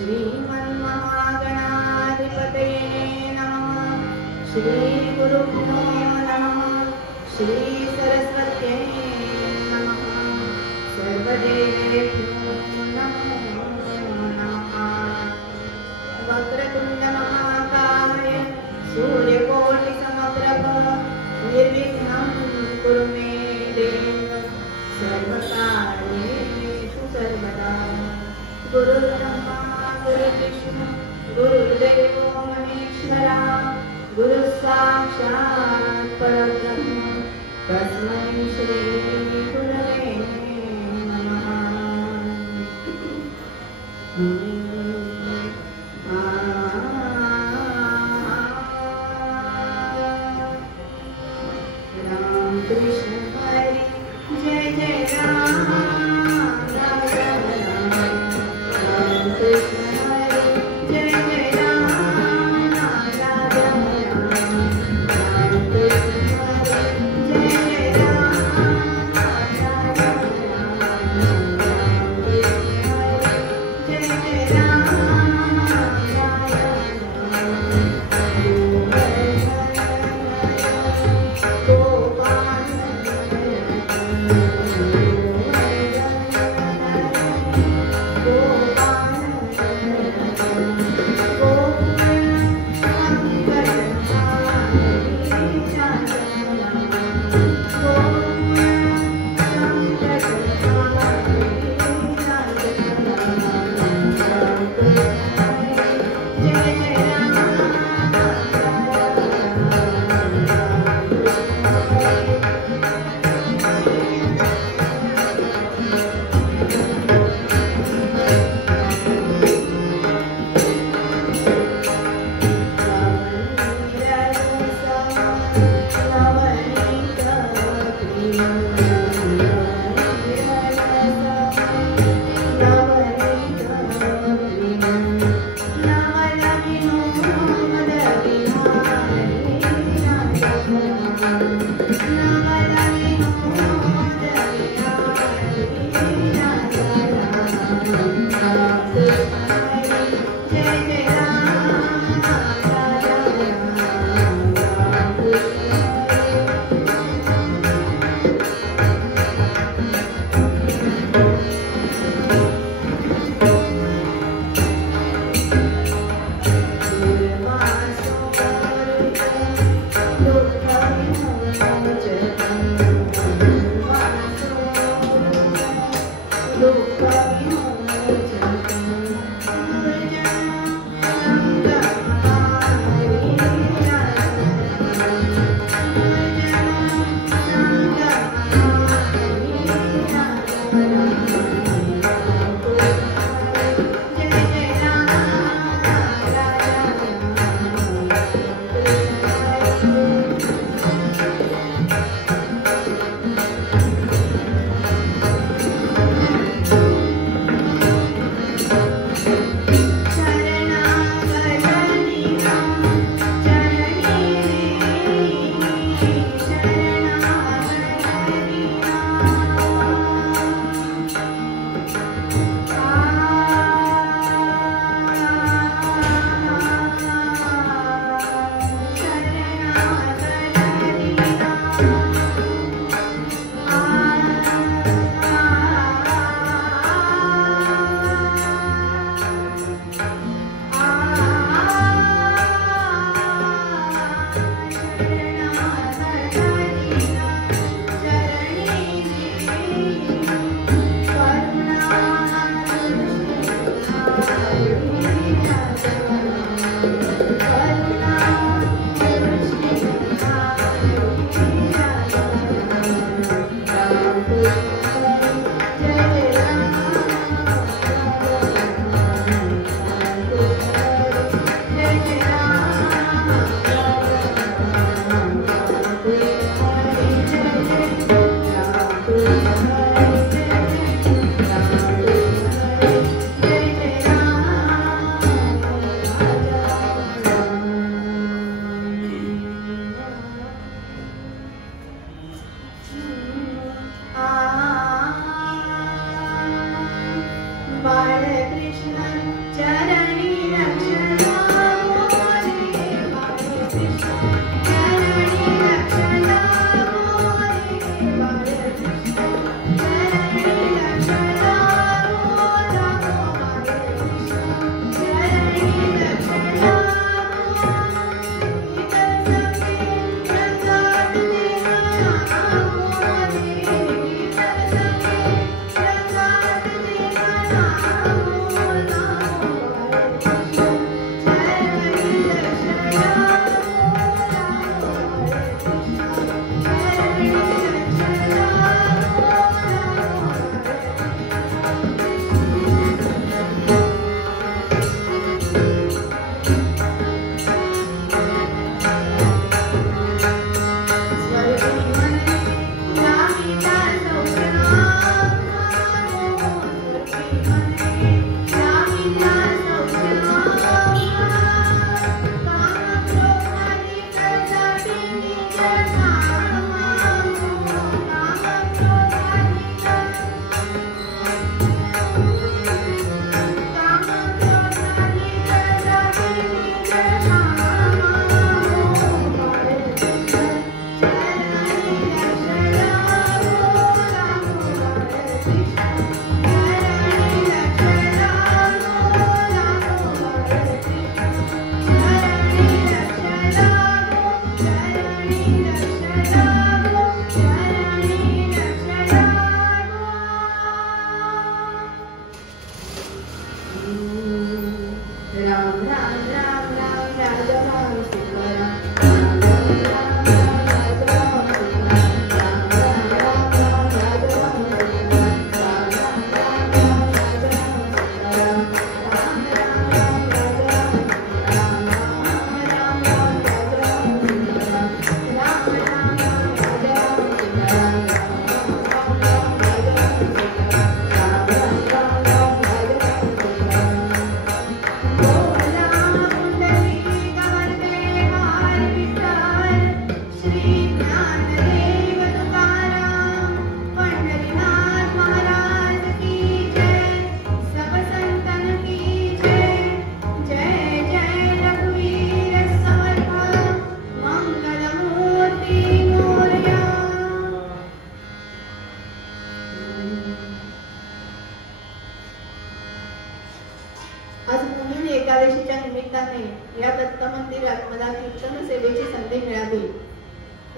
श्रीमन्महागणाधिपतये नमः। श्रीगुरुभ्यो नमः। श्री सरस्वत्यै नमः। सर्वदेवेभ्यो नमो नमः। वक्रतुण्ड महाकाय सूर्यकोटिसमप्रभ निर्विघ्नं कुरु मे देव सर्वकार्येषु सर्वदा। गुरुर्ब्रह्मा गुरुर्विष्णु गुरुर्देवो महेश्वरा गुरुः साक्षात् परब्रह्म तस्मै श्री गुरवे नमः। राम कृष्ण हरे जय जय राम राम राम राम। राम कृष्ण हरे जय जय राम राम राम राम। राम कृष्ण हरे जय जय राम राम राम राम। राम कृष्ण हरे जय जय राम राम राम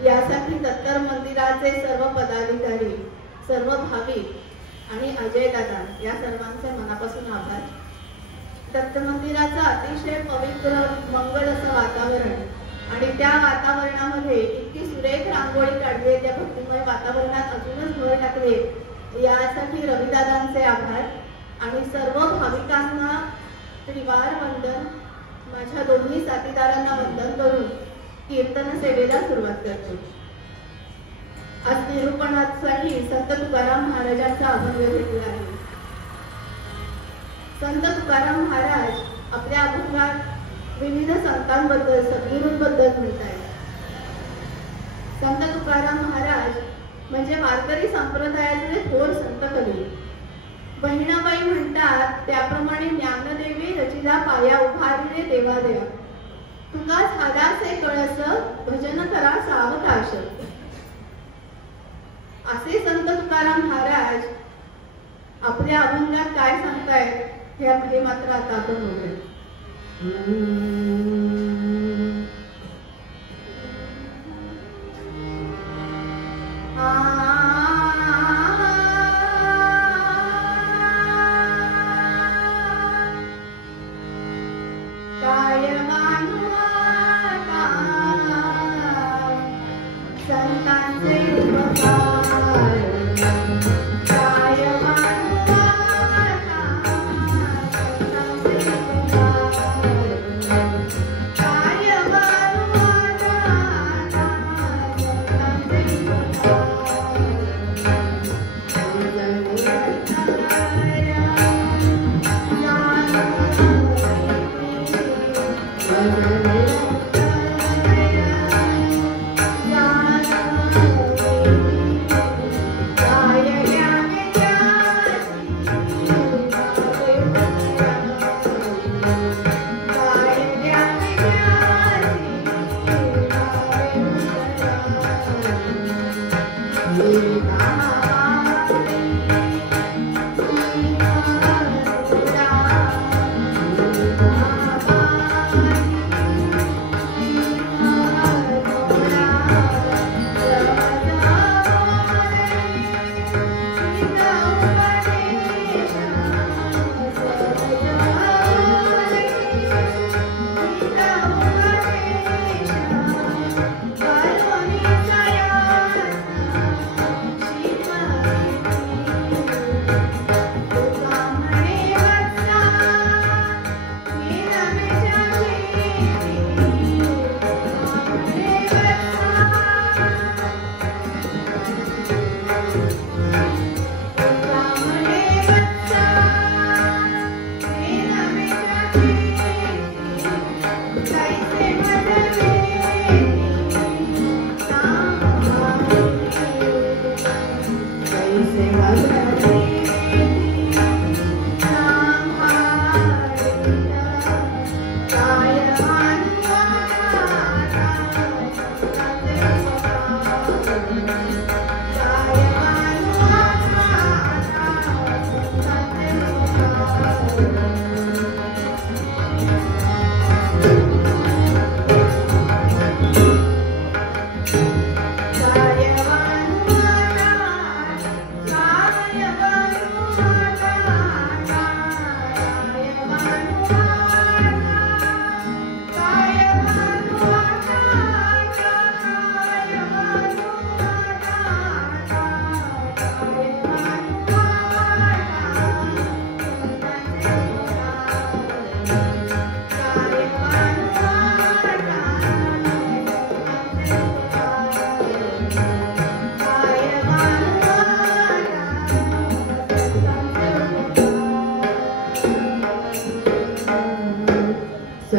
यासाठी दत्तर मंदिराचे सर्व पदाधिकारी, सर्व भाविक आणि अजय दादा या सर्वांचे मनापासून आभार. दत्त मंदिराचं अतिशय पवित्र मंगळ असं वातावरण आणि त्या वातावरणामध्ये इतकी सुरेख रांगोळी काढली आहे, त्या भक्तिमय वातावरणात अजूनच भर टाकले यासाठी रविदादांचे आभार. आणि सर्व भाविकांना त्रिवार वंदन, माझ्या दोन्ही साथीदारांना वंदन करून कीर्तन सेवेला सुरुवात करतो. आज निरूपणासाठी संत तुकाराम महाराजांचा अभंग घेतला आहे. संत तुकाराम महाराज आपल्या अभंगात विविध संतांबद्दल, सद्गुरूंबद्दल म्हणतात. संत तुकाराम महाराज म्हणजे वारकरी संप्रदायातले थोर संत कवी. बहिणाबाई म्हणतात त्याप्रमाणे ज्ञानदेवी रचिला पाया उभारिले देवादेवा, तुका झालासे कळस भजन करा सावकाश. असे संत तुकाराम महाराज आपल्या अभंगात काय सांगतायत हे मात्र आता आपण बघूया.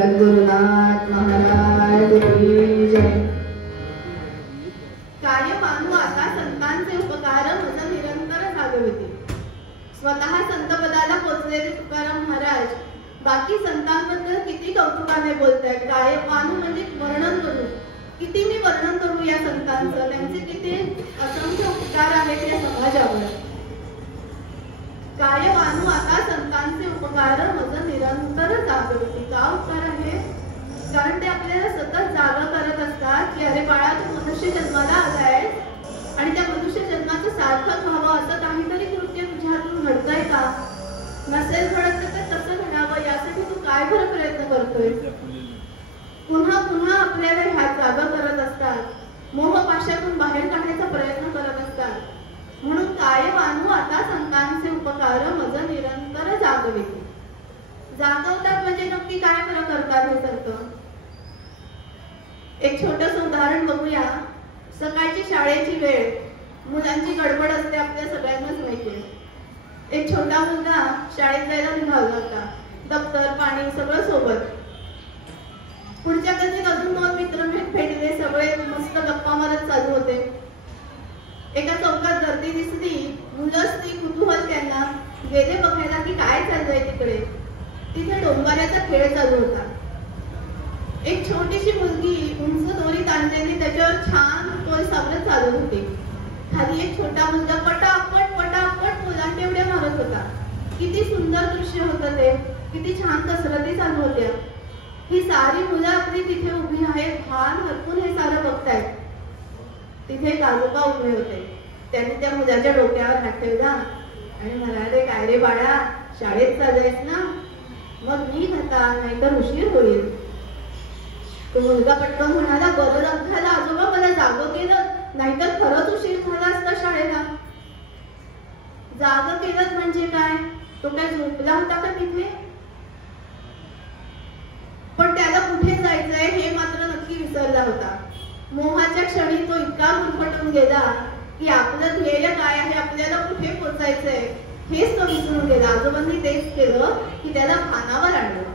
सद्गुरुनाथ महाराज की जय. कार्य मानू आता संतांचे उपकार मज निरंतर जागविते. स्वतः संतपदाला पोचलेले तुकाराम महाराज बाकी संतांबद्दल किती कौतुकाने बोलतायत. काय मानू म्हणजे वर्णन करू, किती मी वर्णन करू या संतांचं, त्यांचे किती असंख्य उपकार आहेत या समाजावर. काय मानू आता संतांचे उपकार मज निरंतर जागविते. का उपकार आहे? कारण ते आपल्याला सतत जागा करत असतात की अरे बाळा तू मनुष्य जन्माला आलाय आणि त्या मनुष्य जन्माचं सार्थक व्हावं असं काहीतरी कृत्य तुझ्या हातून घडतंय का? नसेल घडत तर तसं घडावं यासाठी तू काय बरं प्रयत्न करतोय? पुन्हा पुन्हा आपल्याला ह्या जागा करत असतात, मोहपाशातून बाहेर काढण्याचा प्रयत्न करत असतात. म्हणून काय मानू आता संतांचे उपकार मज निरंतर जागविते. जागवतात म्हणजे नक्की काय बरं करतात हे सारखं? एक छोटस उदाहरण बघूया. सकाळची शाळेची वेळ, मुलांची गडबड असते आपल्या सगळ्यांनाच माहितीये. एक छोटा मुलगा शाळेत जायला निघाला होता, दप्तर पाणी सगळं सोबत. पुढच्या कधी अजून 2 मित्र भेटले, सगळे मस्त गप्पा मारत चालू होते. एका चौकात गर्दी दिसली, मुलंच ती कुतूहल त्यांना, गेले बघायला की काय चाललंय तिकडे. तिथे डोंबाऱ्याचा खेळ चालू होता. एक छोटीशी मुलगी उंच दोरी ताणलेली त्याच्यावर छान तोल सावरत चालत होती. खाली एक छोटा मुलगा पटापट पटापट मुलांच्या एवढ्या मारत होता. किती सुंदर दृश्य होतं ते, किती छान कसरती चालू होत्या. ही सारी मुलं आपली तिथे उभी आहेत, भान हरपून हे सारं बघतायत. तिथे एक आजोबा उभे होते. त्यांनी त्या मुलाच्या डोक्यावर हात ठेवला आणि म्हणाले, काय रे बाळा, शाळेत चाललेस ना? मग मी आता नाहीतर उशीर होईल. तो मुलगा पटकन म्हणाला, बरं झालं आजोबा मला जागं केलं, नाहीतर खरंच उशीर झाला असता शाळेला. जागं केलं म्हणजे काय? तो काय झोपला होता का तिथे? पण त्याला कुठे जायचंय हे मात्र नक्की विसरला होता. मोहाच्या क्षणी तो इतका गुरफटून गेला की आपलं ध्येय काय आहे, आपल्याला कुठे पोचायचंय हेच तो विसरून गेला. आजोबांनी तेच केलं की त्याला भानावर आणलं.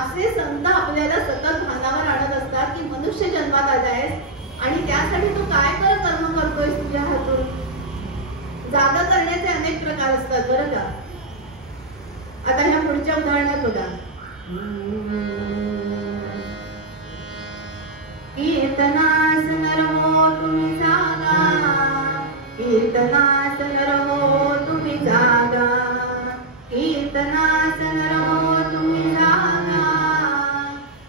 असे संत आपल्याला सतत भानावर आणत असतात की मनुष्य जन्मात आलायस आणि त्यासाठी तू काय कर्म करतोय तुझ्या हातून. जागा करण्याचे अनेक प्रकार असतात बरं का. आता ह्या पुढच्या उदाहरणात बघा. कीर्तनास नरहो तुम्ही जागा, कीर्तनास नरहो तुम्ही जागा, कीर्तनास नरहो तुम्ही जागा,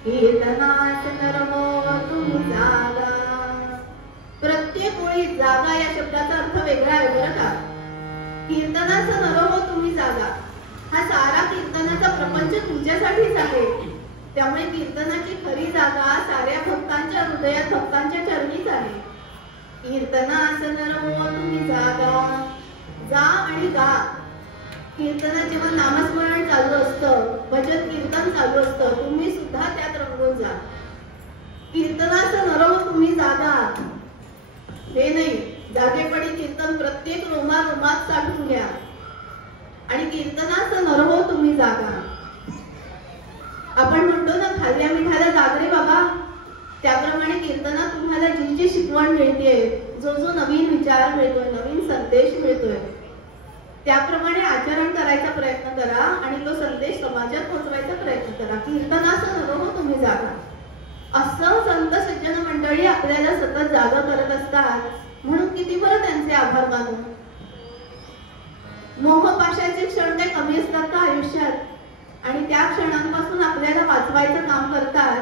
कीर्तनास नरहो तुम्ही जागा. प्रत्येक ओळी जागा या शब्दाचा अर्थ वेगळा आहे बरं का. कीर्तनास नरहो तुम्ही जागा हा सारा कीर्तनाचा प्रपंच तुमच्यासाठीच आहे. त्यामुळे कीर्तनाची खरी जागा साऱ्या भक्तांच्या हृदयात, भक्तांच्या चरणीच आहे. कीर्तनास नरहो तुम्ही जागा, जा आणि गा. कीर्तनात जेव्हा नामस्मरण चालू असतं, भजन कीर्तन चालू असतं, तुम्ही सुद्धा त्यात रंगून जा. कीर्तनास नरहो तुम्ही जागा हे नाही, जागेपणी कीर्तन प्रत्येक रोमात साठवून घ्या. आणि कीर्तनास नरहो तुम्ही जागा. आपण म्हणतो ना, खाल्ल्या मिठाला जागरे बाबा, त्याप्रमाणे कीर्तनात तुम्हाला जी जी शिकवण मिळते, जो जो नवीन विचार मिळतोय, नवीन संदेश मिळतोय, त्याप्रमाणे आचरण करायचा प्रयत्न करा आणि तो संदेश समाजात पोहोचवायचा प्रयत्न करा. कीर्तनास नरहो तुम्ही जागा. असं संत सज्जन मंडळी आपल्याला सतत जागा करत असतात. म्हणून किती बरं त्यांचे आभार मानू. मोहपाशाचे क्षण काही कमी असतात का आयुष्यात? आणि त्या क्षणांपासून आपल्याला वाचवायचं काम करतात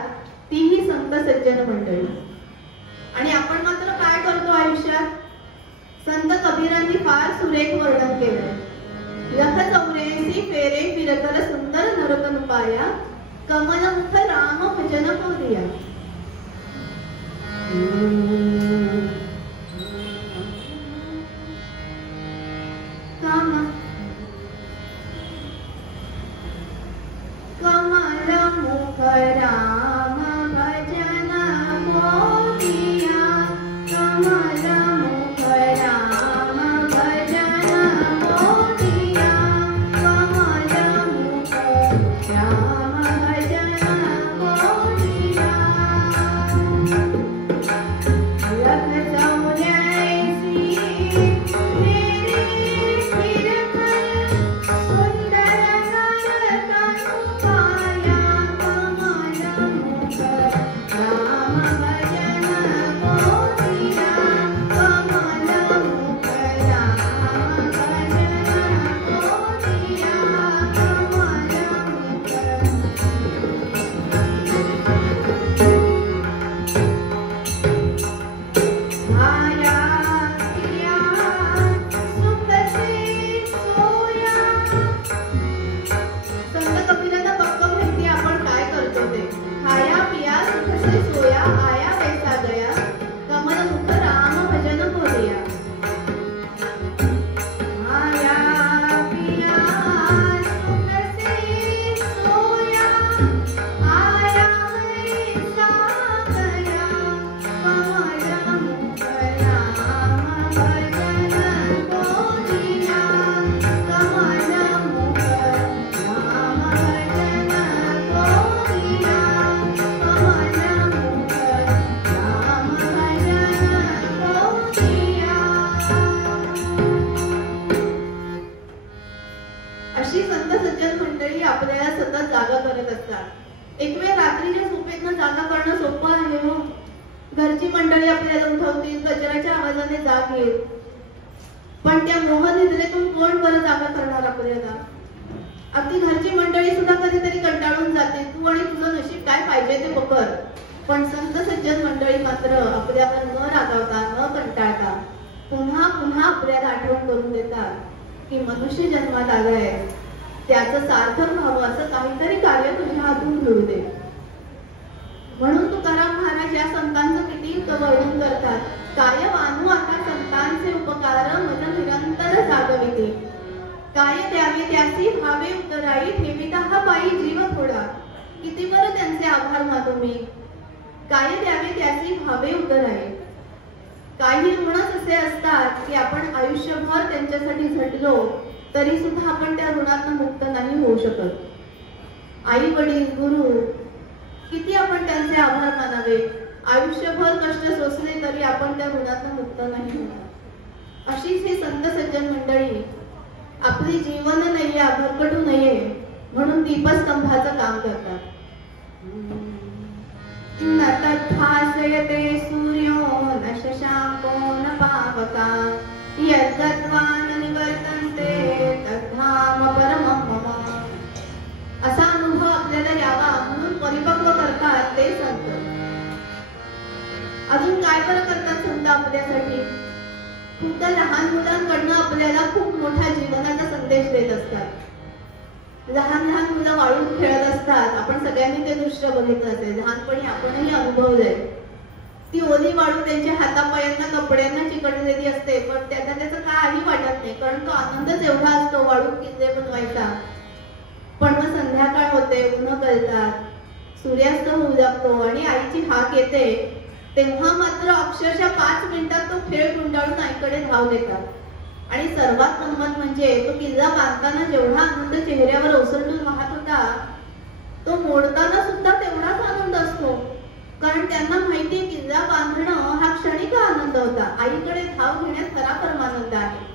तीही संत सज्जन मंडळी. आणि आपण मात्र काय करतो आयुष्यात? संत कबीरांनी फार सुरेख वर्णन केलंय. लख 84 फेरे फिरतल सुंदर नरतन पाया, कमलमुख राम भजन कौरिया. कमलमुख राम भजन कौरिया, कमलमुख राम भजन कौरिया, कमलमुख राम भजन कौरिया. अशी संत सज्जन मंडळी आपल्याला सतत जागा करत असतात. एक वेळ रात्रीच्या झोपेतनं जागा करणं सोपं आहे हो. घरची मंडळी आपल्याला उठवतील, गजराच्या आवाजाने जाग येईल, पण त्या मोहनिद्रेतून कोण बरं जागा करणार आपल्याला? अगदी घरची मंडळी सुद्धा कधीतरी कंटाळून जाते, तू आणि तुझं नशीब काय पाहिजे ते बघ. पण संत सज्जन मंडळी मात्र आपल्यावर न रागावता, न कंटाळता पुन्हा पुन्हा आपल्याला आठवण करून देतात की मनुष्य जन्मात आलाय, त्याचं सार्थक व्हावं असं काहीतरी कार्य तुझ्या हातून घडू दे. म्हणून तुकाराम महाराज या संतांचं किती वर्णन करतात. काय वानू आता संतांचे उपकार मन निरंतर जागविते, काय द्यावे त्यासी भावे उतराई, ठेविता हा पायी जीव थोडा. किती बरं त्यांचे आभार मानू मी. काय द्यावे त्यासी भावे उतराई. काही ऋणच असे असतात की आपण आयुष्यभर त्यांच्यासाठी झटलो तरी सुद्धा आपण त्या ऋणातून मुक्त नाही होऊ शकत. आई वडील, गुरु, किती आपण त्यांचे आभार मानावे. आयुष्यभर कष्ट सोसले तरी आपण त्या ऋणातून मुक्त नाही होणार. अशीच ही संत सज्जन मंडळी आपली जीवन नय्या भरकटू नये म्हणून दीपस्तंभाचं काम करतात. न तथासयते सूर्यो न शशांको न पावका, यद्गत्वान निवर्तन्ते तद्धाम परमं मम. असा अनुभव आपल्याला यावा म्हणून परिपक्व करतात ते संत. अजून काय बरं करतात संत आपल्यासाठी? खूपदा लहान मुलांकडनं आपल्याला खूप मोठा जीवनाचा संदेश देत असतात. लहान लहान मुलं वाळूत खेळत असतात. आपण सगळ्यांनी ते दृश्य बघितलं असेल, लहानपणी आपणही अनुभवलंय. ती ओली वाळू त्यांच्या हातापायांना, कपड्यांना चिकटलेली असते, पण त्यांना त्याचं काही वाटत नाही, कारण तो आनंदच एवढा असतो वाळूत किल्ले बनवायचा. पण मग संध्याकाळ होते, उन्हं गळतात, सूर्यास्त होऊ लागतो आणि आईची हाक येते, तेव्हा मात्र अक्षरशः 5 मिनिटात तो खेळ गुंडाळून आईकडे धाव देतात. आणि सर्वात गंमत म्हणजे तो किल्ला बांधताना जेवढा आनंद चेहऱ्यावर ओसंडून वाहत होता, तो मोडताना सुद्धा तेवढाच आनंद असतो. कारण त्यांना माहिती किल्ला बांधणं हा क्षणिक आनंद होता, आईकडे धाव घेण्यात खरा परमानंद आहे.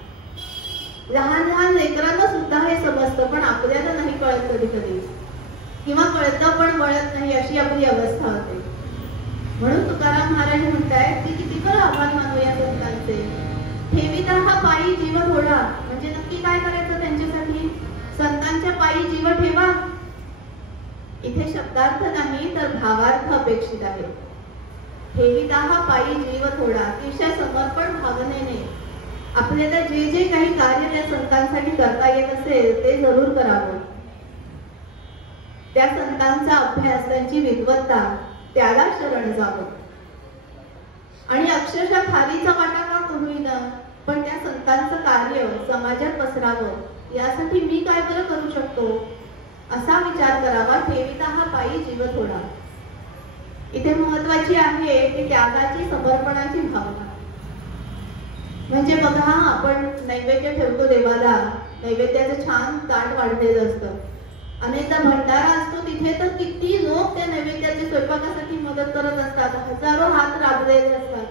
लहान लहान लेकरांना सुद्धा हे समजतं, पण आपल्याला नाही कळत कधी कधी, किंवा कळतं पण वळत नाही, अशी आपली अवस्था होते. म्हणून तुकाराम महाराज म्हणतायत की किती बरं आभार मानू या संतांचे. ठेविता हा पायी जीव थोडा, म्हणजे नक्की काय करायचं त्यांच्यासाठी? संतांच्या पायी जीव ठेवा. इथे शब्दार्थ नाही तर भावार्थ अपेक्षित आहे. ठेविता हा पायी जीव थोडा, अतिशय समर्पण भावनेने आपल्याला जे जे काही कार्य त्या संतांसाठी करता येत असेल ते जरूर करावं. त्या संतांचा अभ्यास, त्यांची विद्वत्ता, त्याला शरण जावं. आणि अक्षरशः खालीचा वाटा का होईना, पण त्या संतांचं कार्य समाजात पसरावं यासाठी मी काय बरं करू शकतो असा विचार करावा. ठेविता हा पायी जीव थोडा. इथे महत्वाची आहे की त्यागाची, समर्पणाची भावना. म्हणजे बघा, आपण नैवेद्य ठेवतो देवाला, नैवेद्याचं छान ताट वाढलेलं असतं, अनेकदा भंडारा असतो तिथे तर किती लोक त्या नैवेद्याच्या स्वयंपाकासाठी मदत करत असतात, हजारो हात राबलेले असतात.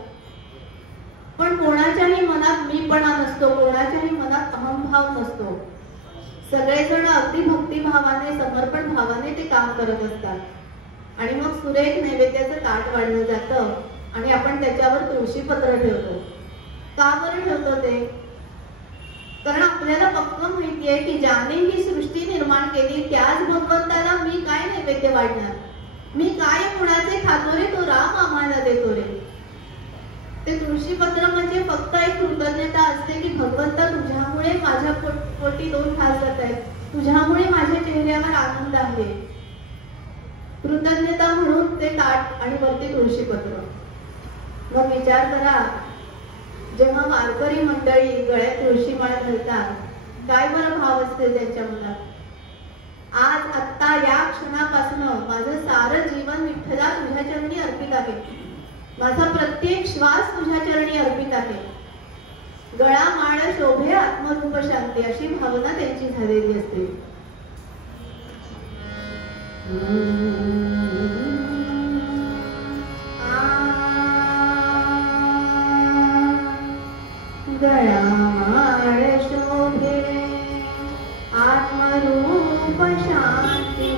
पण कोणाच्याही मनात मीपणा नसतो, कोणाच्याही मनात अहंभाव नसतो. सगळेजण अगदी भक्तिभावाने, समर्पण भावाने ते काम करत असतात. आणि मग सुरेख नैवेद्याचं ताट वाढलं जातं आणि आपण त्याच्यावर तुळशीपत्र ठेवतो. का बरं ठेवतो ते? कारण आपल्याला पक्क माहिती आहे की ज्याने ही सृष्टी निर्माण केली त्याच भगवंताला मी काय नैवेद्य वाढणार, मी काय मुळाचे खातो रे, तो राम आम्हाला देतो रे. ते तुळशीपत्र म्हणजे फक्त एक कृतज्ञता असते की भगवंता तुझ्यामुळे माझ्या पोटी 2 घास जात आहेत, तुझ्यामुळे माझ्या चेहऱ्यावर आनंद आहे. कृतज्ञता म्हणून ते ताट आणि वरती तुळशीपत्र. मग विचार करा, जेव्हा वारकरी मंडळी गळ्यात तुळशीमाळ घालतात, काय बरं भाव असते त्यांच्या मनात. आज आत्ता या क्षणापासून माझं सारं जीवन विठ्ठला तुझ्या चरणी अर्पित आहे, माझा प्रत्येक श्वास तुझ्या चरणी अर्पित आहे. गळा माळ शोभे आत्मरूप शांती, अशी भावना त्यांची झालेली असते. गळा माळ शोभे आत्मरूप रूप शांती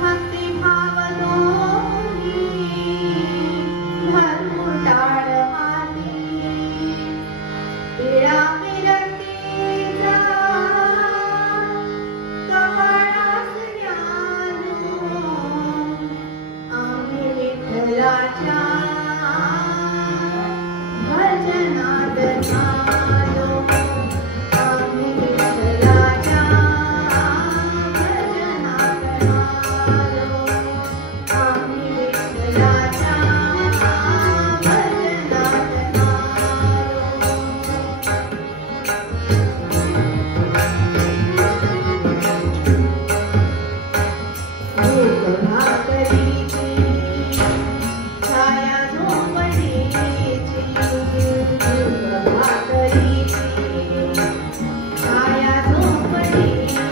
भक्ती भाव दोन्ही धरू टाळ हाती पिळा विरक्तीचा कमळास न्यालो आम्ही विठ्ठलाच्या भजनात नालो आम्ही विठ्ठलाच्या भजनात नालो आम्ही विठ्ठलाच्या भजनात नालो भाकरीची छाया झोंबडीची भाकरीची छाया झोंबडीची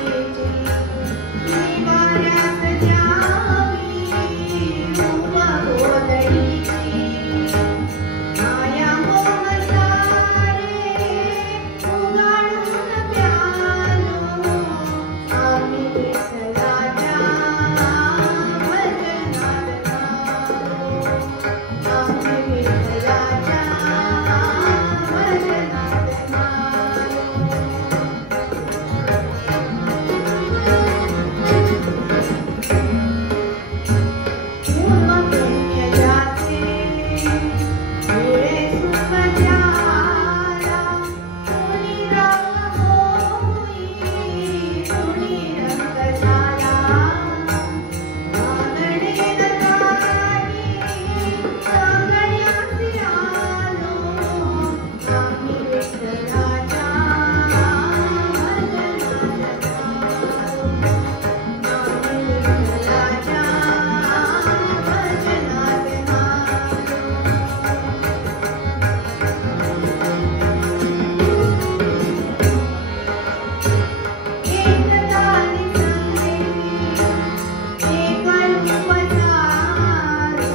निवाऱ्यास द्यावी रूप गोदडीची माया मोहतारे उगाळून प्यालो आम्ही विठ्ठलाच्या भजनात नालो आम्ही विठ्ठलाच्या भजनात नालो पूर्व पुण्य जाते पुढे सुख द्याला कुणी राम होई कुणी रंग झाला मागणेन तारी सांगण्यासी आलो आम्ही विठ्ठलाच्या भजनात नालो आम्ही विठ्ठलाच्या भजनात एक तारी संगेती एक रूप सारो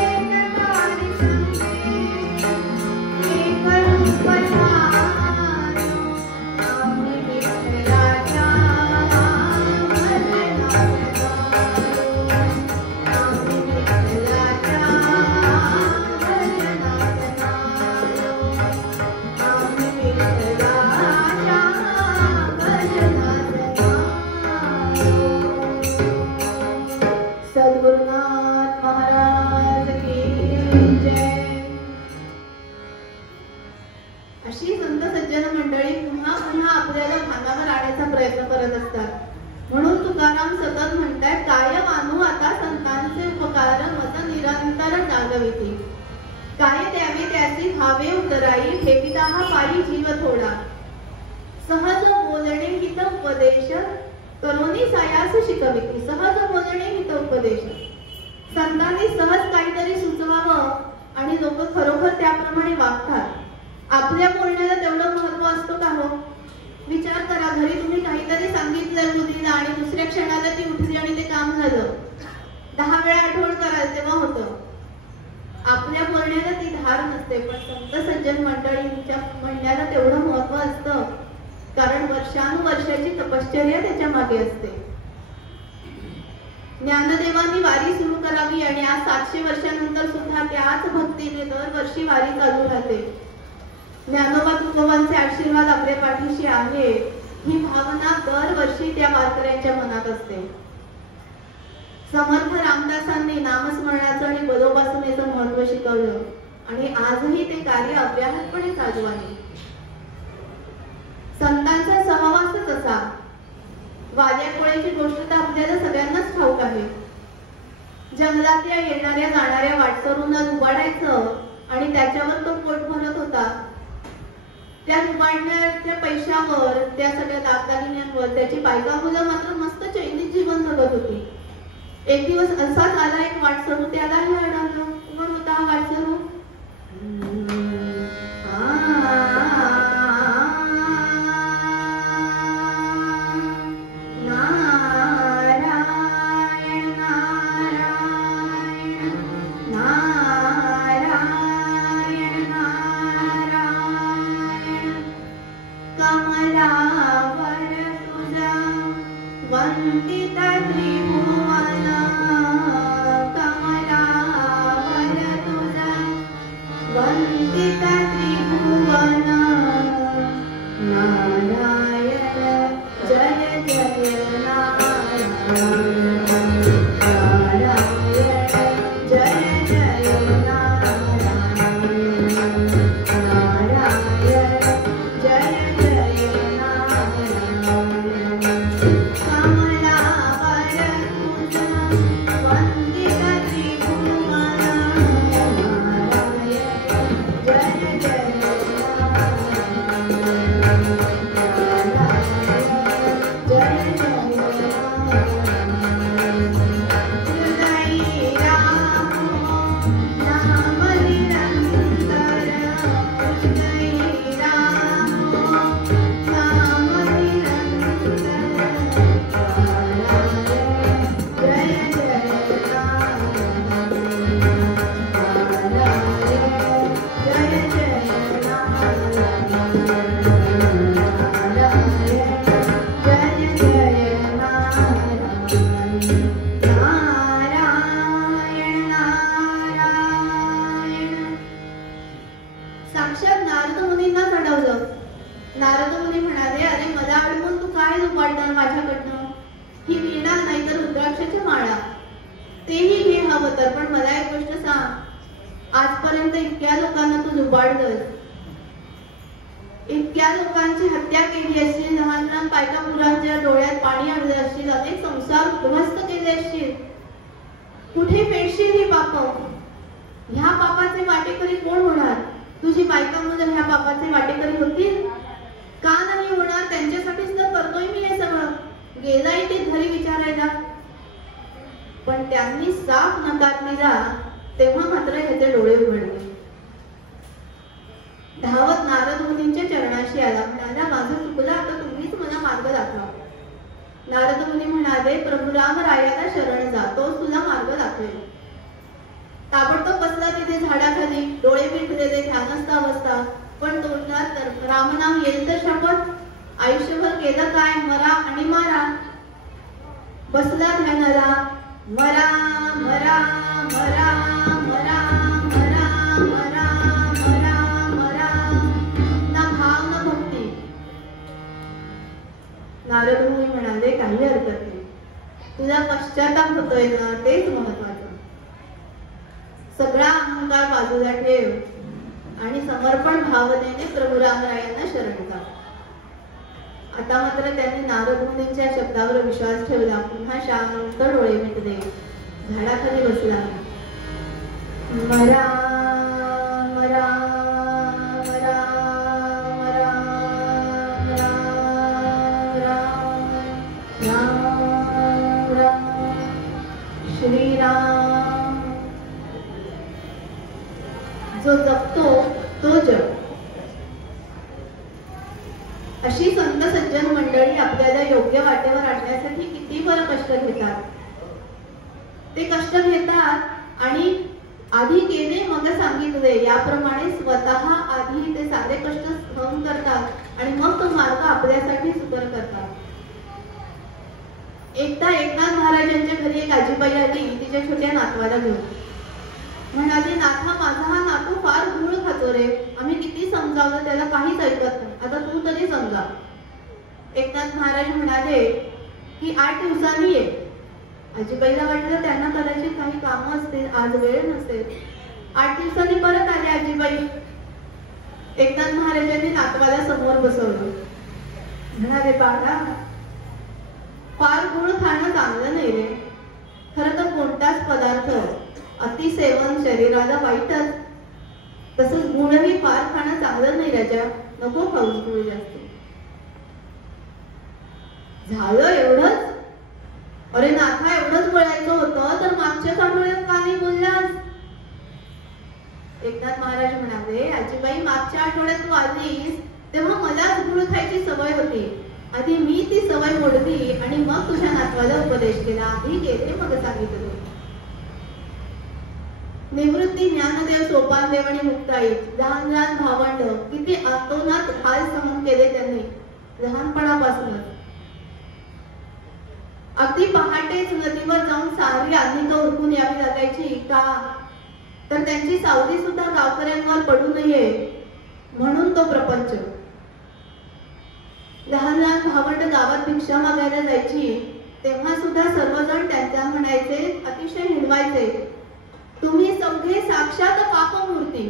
एक तारी संगेती एक रूप सारो आम्ही विठ्ठलाच्या भजनात नालो आम्ही विठ्ठलाच्या भजनात नालो आम्ही विठ्ठलाच्या भजनात नालो सद्गुरुनाथ महाराज की जय. अशी संत सज्जन मंडळी पुन्हा पुन्हा आपल्याला भानावर आणण्याचा प्रयत्न करत असतात. म्हणून तुकाराम सतत म्हणतात काय मानू आता संतांचे उपकार मत निरंतर जागविती काय द्यावे त्याची भावे उतराई ठेविता हा पायी जीव थोडा सहज बोलणे हित उपदेश करोनी सायास शिकविती. सहज बोलणे हित उपदेश संतांनी सहज काहीतरी सुचवावं आणि लोक खरोखर त्याप्रमाणे वागतात. आपल्या बोलण्याला तेवढं महत्व असतो का हो? विचार करा, घरी तुम्ही काहीतरी सांगितलं मुलीला आणि दुसऱ्या क्षणाला ती उठली आणि ते काम झालं. 10 वेळा आठवण कराल तेव्हा होतं. आपल्या बोलण्याला ती धार नसते, पण संत सज्जन मंडळींच्या म्हणण्याला तेवढं महत्व असतं, कारण वर्षानुवर्षाची तपश्चर्या त्याच्या मागे असते. ज्ञानदेवांनी वारी सुरू करावी आणि आज 700 वर्षानंतर सुद्धा त्याच भक्तीने दरवर्षी वारी चालू राहते. ज्ञानोबा तुकोबांचे आशीर्वाद आपल्या पाठीशी आहे ही भावना दरवर्षी त्या वारकऱ्यांच्या मनात असते. समर्थ रामदासांनी नामस्मरणाचं आणि बलोपासनेचं महत्व शिकवलं आणि आजही ते कार्य अव्याहतपणे चालू आहे. संतांचा सहवासच असा. वाल्याकोळ्याची गोष्ट तर आपल्याला सगळ्यांनाच ठाऊक आहे. जंगलातल्या येणाऱ्या जाणाऱ्या वाटसरूंना लुबाडायचं आणि त्याच्यावर तो पोट भरत होता. त्या लुबाडण्याच्या पैशावर, त्या सगळ्या दागदागिन्यांवर त्याची बायका मुलं मात्र मस्त चैनीत जीवन जगत होती. एक दिवस असाच आला एक वाटसरू, त्यालाही अडवलं. कोण होता हा वाटसरू? कमलावर तुझा वंदिता त्रिभुवन कमला वर तुझा वंदिता त्रिभुवन नारायण जय जय नारायण जय जय नारायण जय जय नारायण कमला वर तुझा वंदिता त्रिभुवन नारायण जय जय साक्षात नारद मुनींना चढवलं. नारद मुनी म्हणाले, अरे मला अडवून तू काय लुबाडणार माझ्याकडनं? ही वीणा नाहीतर रुद्राक्षाच्या माळा, तेही घे हवं तर, पण मला एक गोष्ट सांग, आजपर्यंत इतक्या लोकांना तू लुबाडलंस, इतक्या लोकांची हत्या केली असशील, लहान लहान बायका मुलांच्या डोळ्यात पाणी आणलं असशील, अनेक संसार उद्ध्वस्त केले असशील, कुठे फेडशील ही पाप? ह्या पापाचे वाटेकरी कोण होणार? तुझी बायका मुलं ह्या पापाचे वाटेकरी होतील का? नाही होणार. त्यांच्यासाठीच तर करतोय मी हे सगळं. गेलाय ते घरी विचारायला, पण त्यांनी साफ नकार दिला तेव्हा मात्र ह्याचे डोळे उघडले. धावत नारद मुनींच्या चरणाशी आला, म्हणाला, माझं चुकलं, आता तुम्हीच मला मार्ग दाखवा. नारद मुनी म्हणाले, प्रभू राम रायाला शरण जा, तोच तुला मार्ग दाखवेल. ताबडतोब बसला तिथे झाडाखाली, डोळे मिटलेले, ध्यानस्थ अवस्था, पण तोंडात रामनाम येईल तर शपथ. आयुष्यभर केलं काय? मरा आणि मारा. बसला ध्यानाला, मरा मरा मरा मरा मरा मरा मरा मरा, ना भाव ना भक्ती. नारद मुनी म्हणाले, काही हरकत नाही, तुझा पश्चाताप होतोय ना, तेच महत्वाचं. सगळा अहंकार बाजूला ठेव आणि समर्पण भावनेने प्रभू रामरायांना शरण जा. आता मात्र त्यांनी नारद मुनींच्या शब्दावर विश्वास ठेवला. पुन्हा शांत डोळे मिटले, झाडाखाली बसला. मरा मरा मरा मरा मरा राम राम श्रीराम. जो जपतो तो जग. अशी संत सज्जन मंडळी आपल्याला योग्य वाटेवर आणण्यासाठी किती बरं कष्ट घेतात. ते कष्ट घेतात आणि आधी केले मग सांगितले याप्रमाणे स्वतः आधी ते सारे कष्ट सहन करतात आणि मग तो मार्ग आपल्यासाठी सुकर करतात. एकदा एकनाथ महाराजांच्या घरी एक आजीबाई आली तिच्या छोट्या नातवाला घेऊन. म्हणाले, नाथा, माझा हा नातू फार धूळ खातो रे, आम्ही किती समजावलं त्याला काहीच ऐकत नाही, आता तू तरी समजा. एकनाथ महाराज म्हणाले की 8 दिवसांनी ये. आजीबाईला वाटलं त्यांना कदाचित काही कामं असतील, आज वेळ नसेल. 8 दिवसांनी परत आले आजीबाई. एकनाथ महाराजांनी नातवाला समोर बसवलं. म्हणाले, बाळा, फार गुळ खाणं चांगलं नाही रे. खरं तर कोणताच पदार्थ अतिसेवन शरीराला वाईटच, तसंच गुळही फार खाणं चांगलं नाही राजा, नको खाऊस गुळ जास्त. झालं एवढंच? अरे नाथा, एवढंच बोलायचं होतं तर मागच्याच आठवड्यात का नाही बोललास? एकनाथ महाराज म्हणाले, आजीबाई, मागच्या आठवड्यात तू आलीस तेव्हा मलाच गुळ खायची सवय होती. आधी मी ती सवय मोडली आणि मग तुझ्या नातवाला उपदेश केला. आधी गेले मग सांगितलं. निवृत्ती, ज्ञानदेव, सोपानदेव आणि मुक्ताई, लहान लहान भावंड, किती आतोनात हाल सहन केले त्यांनी लहानपणापासूनच. अगदी पहाटेच नदीवर जाऊन सारी आधीनं उरकून यावी लागायची का? तर त्यांची सावली सुद्धा गावकऱ्यांवर पडू नये म्हणून तो प्रपंच. लहान लहान भावंड गावात भिक्षा मागायला जायची तेव्हा सुद्धा सर्वजण त्यांच्या म्हणायचे, अतिशय हिणवायचे, तुम्ही सगळे साक्षात पापमूर्ती.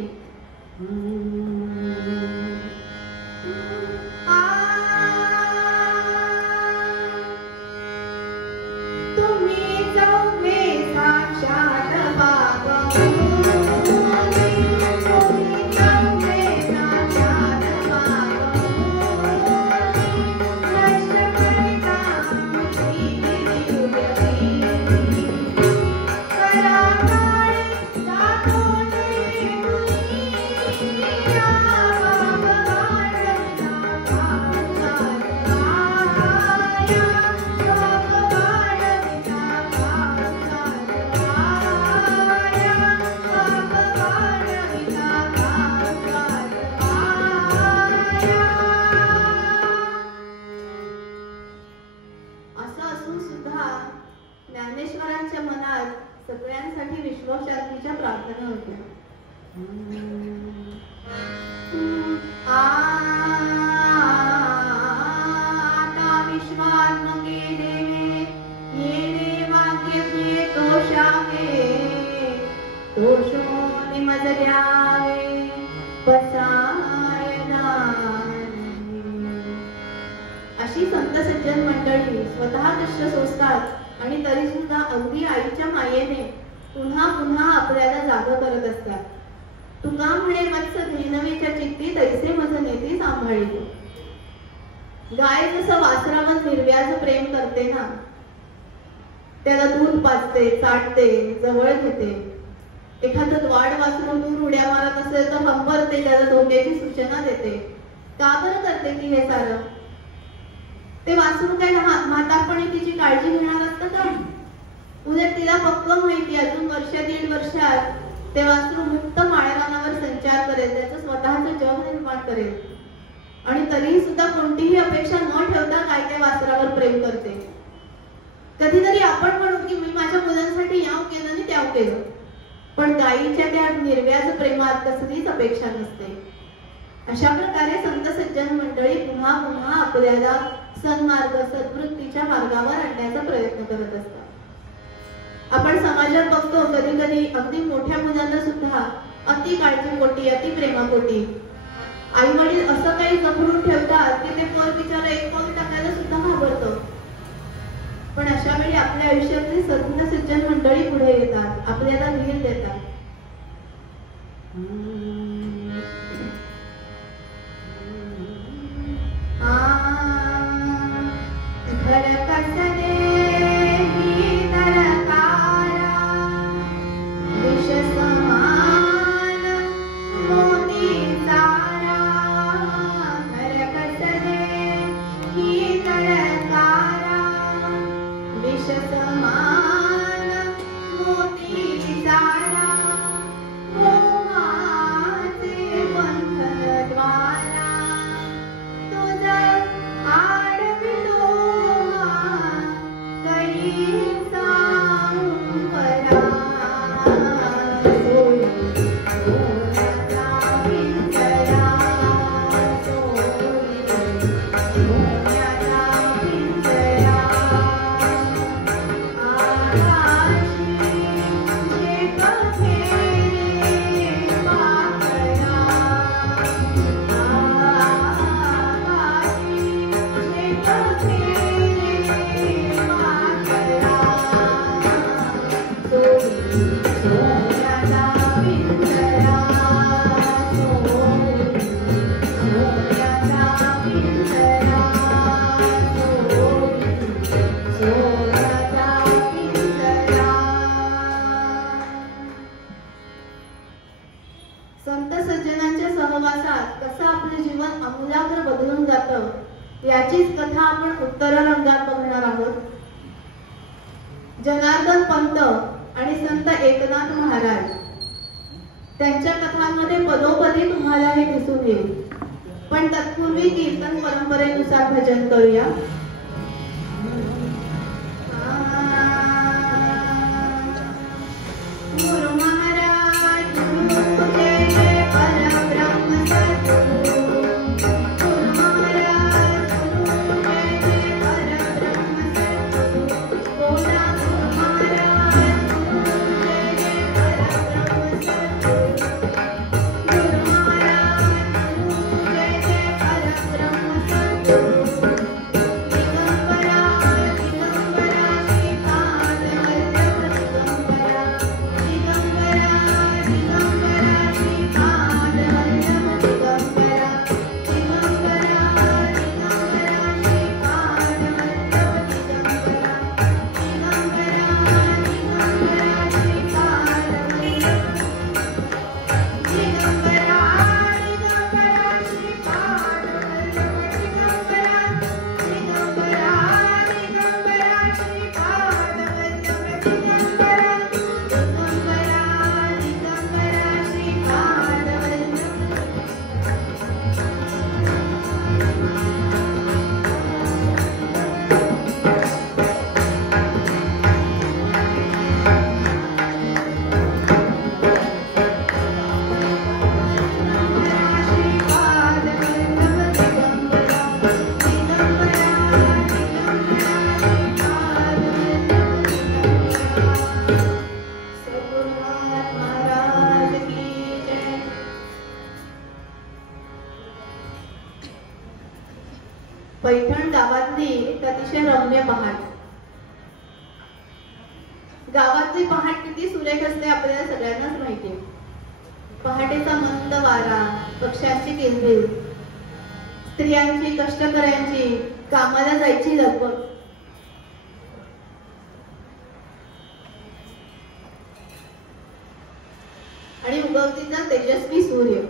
तुम्ही सगळे साक्षात पापमूर्ती. ज्ञानेश्वरांच्या मनात सगळ्यांसाठी विश्वशांतीच्या प्रार्थना होत्या. आता विश्वात्मके देवे येणे वाक्य जे दोषावे दोषो निमजल्यावे पसायना. अशी संत सज्जन मंडळी स्वतः कष्ट सोसतात आणि तरी सुद्धा अगदी आईच्या मायेने पुन्हा पुन्हा आपल्याला जाग करत असतात. तुका म्हणे वत्स धेनवेच्या चित्ती तैसे मज नेती सांभाळी. गाय जसं वासरावर निर्व्याज प्रेम करते ना, त्याला दूध पाजते, चाटते, जवळ घेते. एखादं द्वाड वासरू दूर उड्या मारत असेल तर हंबरते, त्याला धोक्याची सूचना देते. का बरं करते ती हे सारं? ते वासरू काय म्हातारपणी तिची काळजी घेणार असतं का? उद्या तिला पक्क माहिती अजून वर्ष दीड वर्षात ते वासरू मुक्त माळरानावर संचार करेल, त्याचं स्वतःचं जग निर्माण करेल आणि तरीही सुद्धा कोणतीही अपेक्षा न ठेवता काय त्या वासरावर प्रेम करते. कधीतरी आपण म्हणू की मी माझ्या मुलांसाठी याव केलं आणि त्याव केलं, पण गायीच्या त्या निर्व्याज प्रेमात कसलीच अपेक्षा नसते. अशा प्रकारे संत सज्जन मंडळी पुन्हा पुन्हा आपल्याला सन्मार्ग सद्वृत्तीच्या मार्गावर आणण्याचा प्रयत्न करत असतात. आपण समाजात बघतो कधी कधी अगदी मोठ्या मुलांना सुद्धा अति काळजीपोटी अति प्रेमापोटी आई वडील असं काही जखडून ठेवतात की ते पोर बिचारा एक पाऊल टाकायला सुद्धा घाबरतं. पण अशा वेळी आपल्या आयुष्यातली संत सज्जन मंडळी पुढे येतात, आपल्याला धीर देतात. संत सज्जनांच्या सहवासात कसं आपले जीवन आमूलाग्र बदलून जातं याचीच कथा आपण उत्तर रंगात बघणार आहोत. जनार्दन पंत आणि संत एकनाथ महाराज त्यांच्या कथांमध्ये पदोपदी तुम्हाला हे दिसून येईल. पण तत्पूर्वी कीर्तन परंपरेनुसार भजन करूया. अतिशय रम्य पहाट. गावातली पहाट किती सुरेख असते आपल्याला सगळ्यांनाच माहिती. पहाटेचा मंद वारा, पक्ष्यांची किलबिल, स्त्रियांची, कष्टकऱ्यांची कामाला जायची लगबग. आणि उगवतीचा तेजस्वी सूर्य.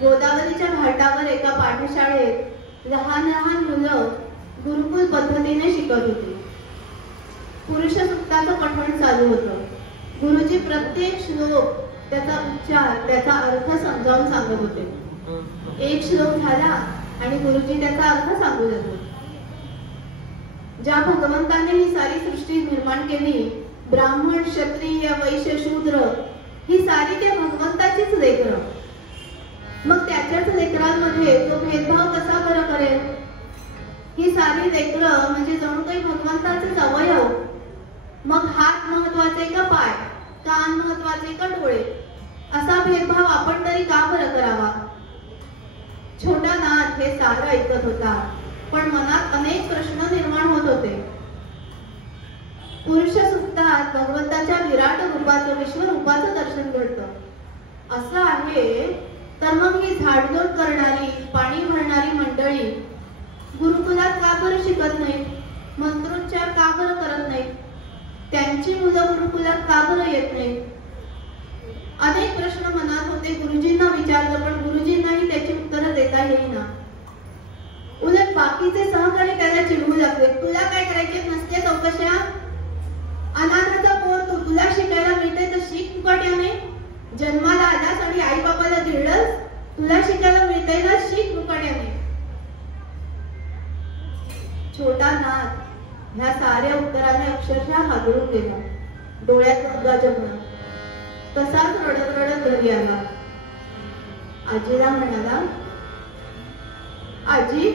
गोदावरीच्या घाटावर एका पाठशाळेत लहान लहान मुलं गुरुकुल पद्धतीने शिकत होती. पुरुष सूक्ताचं पठण चालू होतं. गुरुजी प्रत्येक श्लोक, त्याचा उच्चार, त्याचा अर्थ समजावून सांगत होते. एक श्लोक झाला आणि गुरुजी त्याचा अर्थ सांगू लागले. ज्या भगवंताने ही सारी सृष्टी निर्माण केली, ब्राह्मण, क्षत्रिय, वैश्य, शूद्र, ही सारी त्या भगवंताचीच लेकरं. मग त्याच्याच लेकरांमध्ये तो भेदभाव कसा बरं करेल? ही सारी लेकरं म्हणजे जणू काही भगवंताचेच अवयव. मग हात महत्वाचे का पाय, कान महत्वाचे का डोळे, असा भेदभाव आपण तरी का बरं करावा? छोटा नाथ हे सारं ऐकत होता, पण मनात अनेक प्रश्न निर्माण होत होते. पुरुष सूक्तात भगवंताच्या विराट रूपाचं, विश्वरूपाचं दर्शन घडतं. असं आहे तर मग ही झाडझूड करणारी, पाणी भरणारी मंडळी गुरुकुलात का बरं शिकत नाहीत? मंत्रोच्चार का बरं करत नाहीत? त्यांची मुलं गुरुकुलात का बरं येत नाहीत? अनेक प्रश्न मनात होते. गुरुजींना विचारलं, पण गुरुजींनाही त्याची उत्तरं देता येईना. उलट बाकीचे सहकारी त्याला चिडवू लागले. तुला काय करायचे नसते चौकशा? अनाथाचा पोर तू, तुला शिकायला मिळते तर शिक मुकाट्याने. जन्माला आलास आणि आई बाबाला गिळलंस, तुला शिकायला मिळते ना, शिक मुकाट्याने. छोटा नाथ ह्या साऱ्या उत्तराने अक्षरशः हादरून गेला. डोळ्यात मुलगा जमला. तसाच रडत रडत घरी आला. आजीला म्हणाला, आजी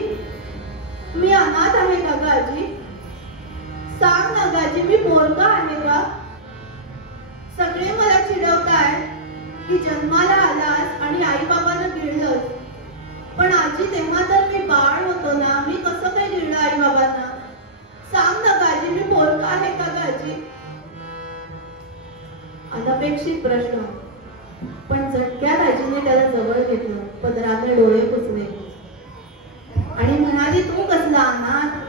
मी अनाथ आहे का ग? आजी सांग ना ग आजी, मी पोरगा आहे का? सगळे मला चिडवताय की जन्माला आलास आणि आई बाबाला गिळलंस, पण आजी तेव्हा तर मी बाळ होतो ना, मी कसं काय गिळलं आई बाबांना? सांग ना ग आजी, मी पोरगा आहे का ग आजी? अनपेक्षित प्रश्न, पण झटक्यात आजीने त्याला जवळ घेतलं, पदराने डोळे पुसले आणि म्हणाली, तू कसला अनाथ?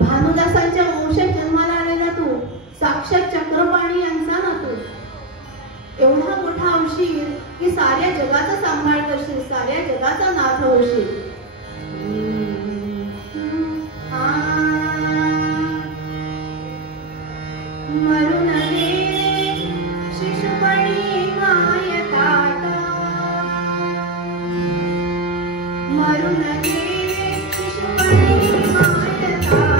भानुदासांच्या वंशात जन्माला आलेला तू, साक्षात चक्रपाणी यांचा ना तू. एवढा मोठा होशील की साऱ्या जगाचा सांभाळ करशील, साऱ्या जगाचा नाथ होशील. मरून गे शिशुपणी माय ताट, मरून गे शिशुपणी माय ताट.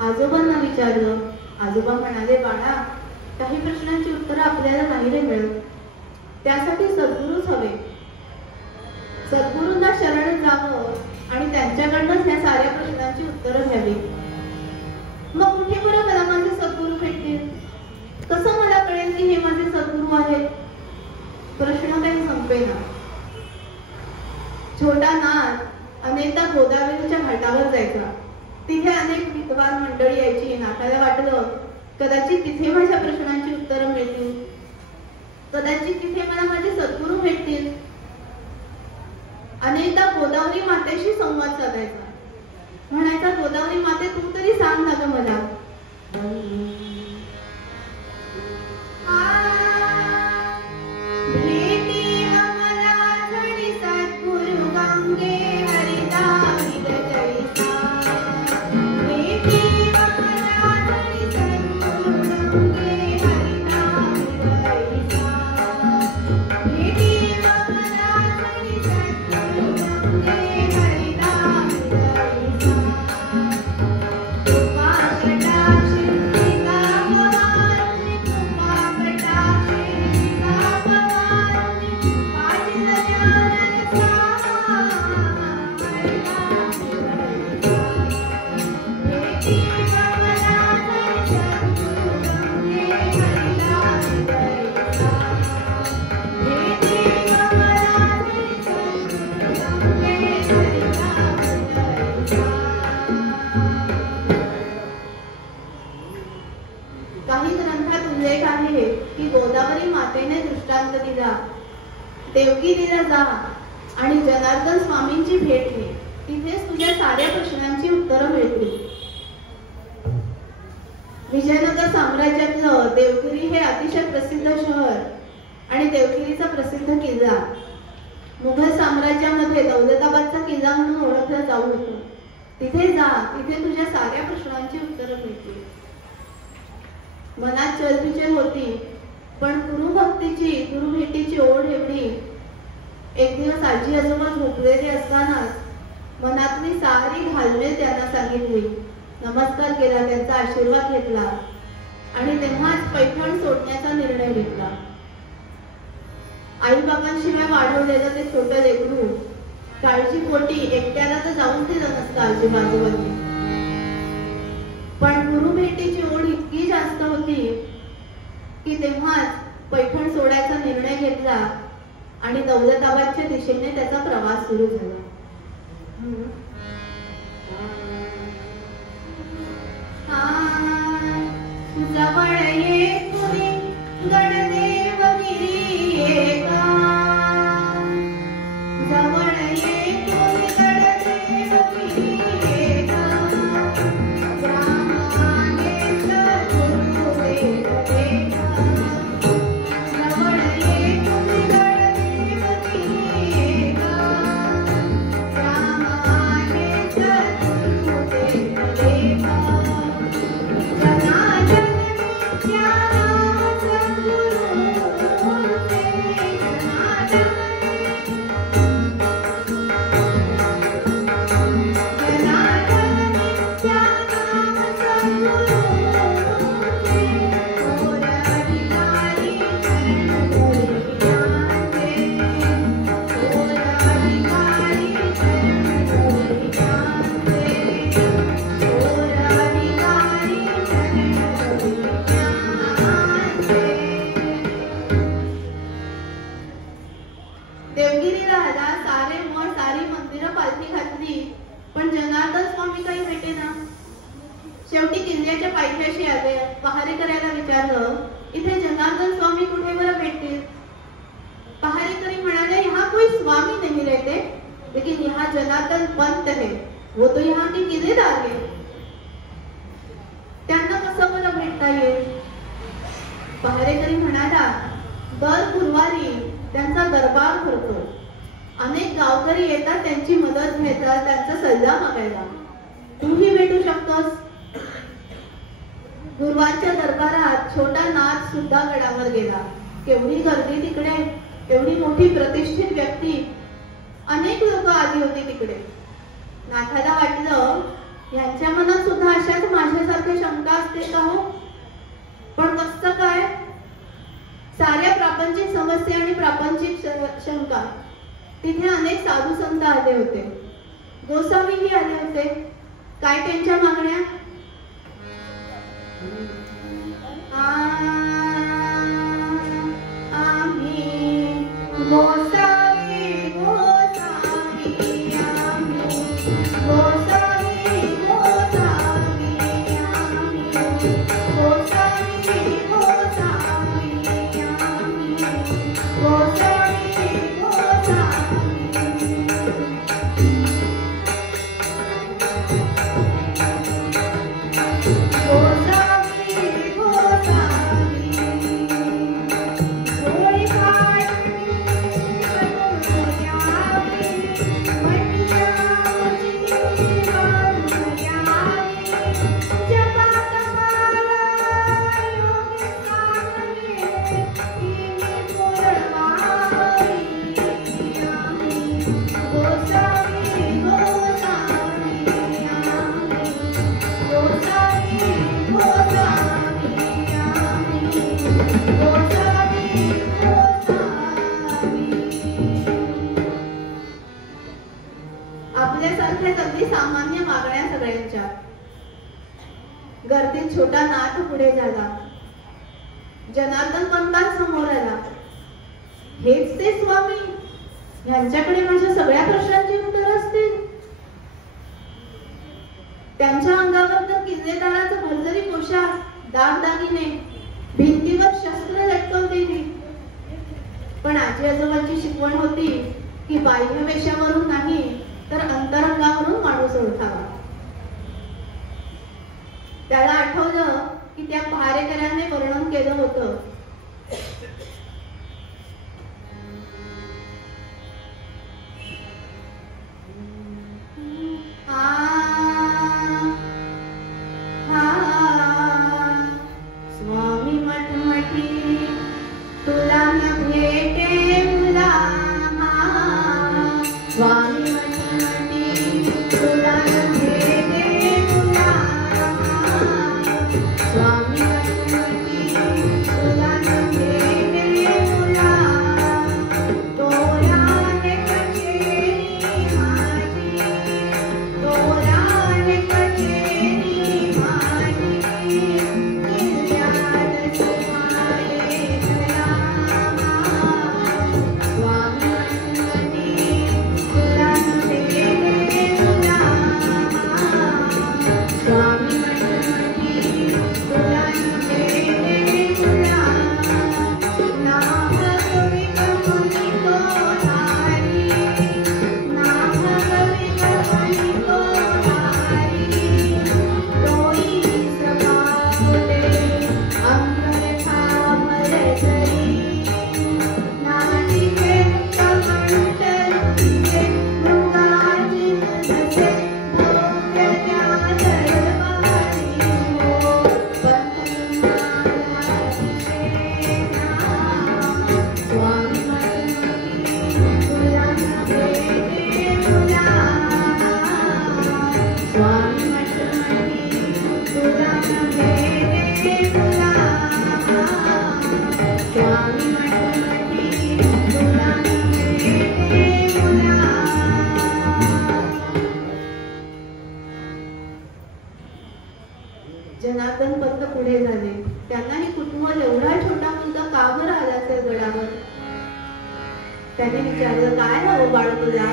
आजोबांना विचारलं. आजोबा म्हणाले, बाळा, काही प्रश्नांची उत्तरं आपल्याला नाही रे मिळत, त्यासाठी सद्गुरूच हवे. सद्गुरूंना शरण जावं आणि त्यांच्याकडनंच ह्या साऱ्या प्रश्नांची उत्तरं घ्यावी. मग कुठे बरं मला माझे सद्गुरू भेटतील? कसं मला कळेल की हे माझे सद्गुरू आहेत? प्रश्न काही संपेना. छोटा नाथ अनेकदा गोदावरीच्या घाटावर जायचा. तिथे अनेक विद्वान मंडळी यायची. नाथाला वाटलं कदाचित तिथे माझ्या प्रश्नांची उत्तरं मिळतील, कदाचित तिथे मला माझे सद्गुरू भेटतील. अनेकदा गोदावरी मातेशी संवाद साधायचा. म्हणायचा, गोदावरी माते, तू तरी सांग ना ग मला. काही ग्रंथात उल्लेख आहे की गोदावरी मातेने दृष्टांत दिला, देवगिरीला जा आणि जनार्दन स्वामींची भेट घे, तिथेच तुझ्या साऱ्या प्रश्नांची उत्तरं मिळतील. विजयनगर साम्राज्यातलं देवगिरी हे अतिशय प्रसिद्ध शहर आणि देवगिरीचा प्रसिद्ध किल्ला मुघल साम्राज्यामध्ये दौलताबादचा किल्ला म्हणून ओळखला जाऊ होतो. तिथे जा, तिथे तुझ्या साऱ्या प्रश्नांची उत्तरं मिळतील. मनात चलबिचल होती, पण गुरुभक्तीची, गुरुभेटीची ओढ एवढी. एक दिवस आजी आजोबा झोपलेले असतानाच मनातली सारी घालमेल त्यांना सांगितली. नमस्कार केला, त्यांचा आशीर्वाद घेतला आणि तेव्हाच पैठण सोडण्याचा निर्णय घेतला. आई बाबांशिवाय वाढवलेलं ते छोटं लेकरू काळजीपोटी एकट्याला तर जाऊन दिलं नसतं आजूबाजूबाजू. पण गुरुभेटीची ओढ इतकी जास्त होती की तेव्हाच पैठण सोडायचा निर्णय घेतला आणि दौलताबादच्या दिशेने त्याचा प्रवास सुरू झाला. जवळ ये तुरी गणदेवगिरी एका, जवळ ये तुरी गणदेवगिरी एका, ग्रामाने सद्गुरुदेव एका, जवळ ये तुरी गणदेवगिरी एका, ग्रामाने सद्गुरुदेव एका. देवगिरीला आला, सारे मठ सारी मंदिरं पालखी घातली, पण जनार्दन स्वामी काही भेटेना. शेवटी किल्ल्याच्या पायथ्याशी आले. पहारेकऱ्याला विचारलं, इथे जनार्दन स्वामी कुठे बरं भेटतील? पहारेकरी म्हणाले, यहाँ कोई स्वामी नहीं रहते, लेकिन यहाँ जनार्दन पंत है, वो तो यहाँ के किलेदार है. त्यांना कसं बरं भेटता येईल? पहारेकरी म्हणाला, दर गुरुवारी त्यांचा दरबार भरतो. अनेक गावकरी येतात त्यांची मदत घेतात, त्यांचा सल्ला मागायला. तूही भेटू शकतोस. गुरुवारच्या दरबारात छोटा नाथ सुद्धा गडावर गेला. केवढी गर्दी तिकडे, एवढी मोठी प्रतिष्ठित व्यक्ती, अनेक लोक आली होती तिकडे. नाथाला वाटलं यांच्या मनात सुद्धा अशाच माझ्यासारख्या शंका असते का हो? पण कसं काय? साऱ्या प्रापंचिक समस्या आणि प्रापंचिक शंका, तिथे अनेक साधू संत आले होते, गोसावीही आले होते. काय त्यांच्या मागण्या? आम्ही गोसावी गोसावी आम्ही गोसावी गोसावी आम्ही गोसावी गोसावी आम्ही गोसावी सामान्य मागण्या सगळ्यांच्या. गर्दीत छोटा नाथ पुढे झाला. जनार्दन पंतांसमोर आला. हेच ते स्वामी, यांच्याकडे माझ्या सगळ्या प्रश्नांची उत्तर असतील. त्यांच्या अंगावर तर किल्लेदाराचं भरजरी पोशाख, दागदागिने, भिंतीवर शस्त्र लटकवलेली. पण आजी आजोबांची शिकवण होती की बाह्य वेशावरून नाही तर अंतरंगावरून माणूस ओळखावा. त्याला आठवलं की त्या पहारेकऱ्याने वर्णन केलं होतं. स्वामी मठमठी तुला न भेटे मुला, स्वामी मठमठी तुला न भेटे मुला, स्वामी मठमठी तुला न भेटे मुला, तोराने कचेरी माझी, तोराने कचेरी माझी, निर्यात सुमाये भला, स्वामी मठमठी तुला न भेटे मुला, स्वामी मठमठी तुला न भेटे मुला, नाम कवित मुनी को धारी, नाम कवित मुनी को धारी, तोई स्वभाव दे अंतर थांबल धरी, नाचिके कमंड रुचिके मृगाजी जसे भव्य त्या दरबारी हो, पंथमाला दिसेना, स्वामी मठमठी तुला न भेटे मुला, स्वामी मठमठी तुला न भेटे मुला, स्वामी मठमठी तुला न भेटे मुला. जनार्दन पंत पुढे झाले. त्यांनाही कुतूहल, एवढा छोटा मुलगा का बरं आला असेल गडावर. त्याने विचारलं, काय हवं बाळ तुला?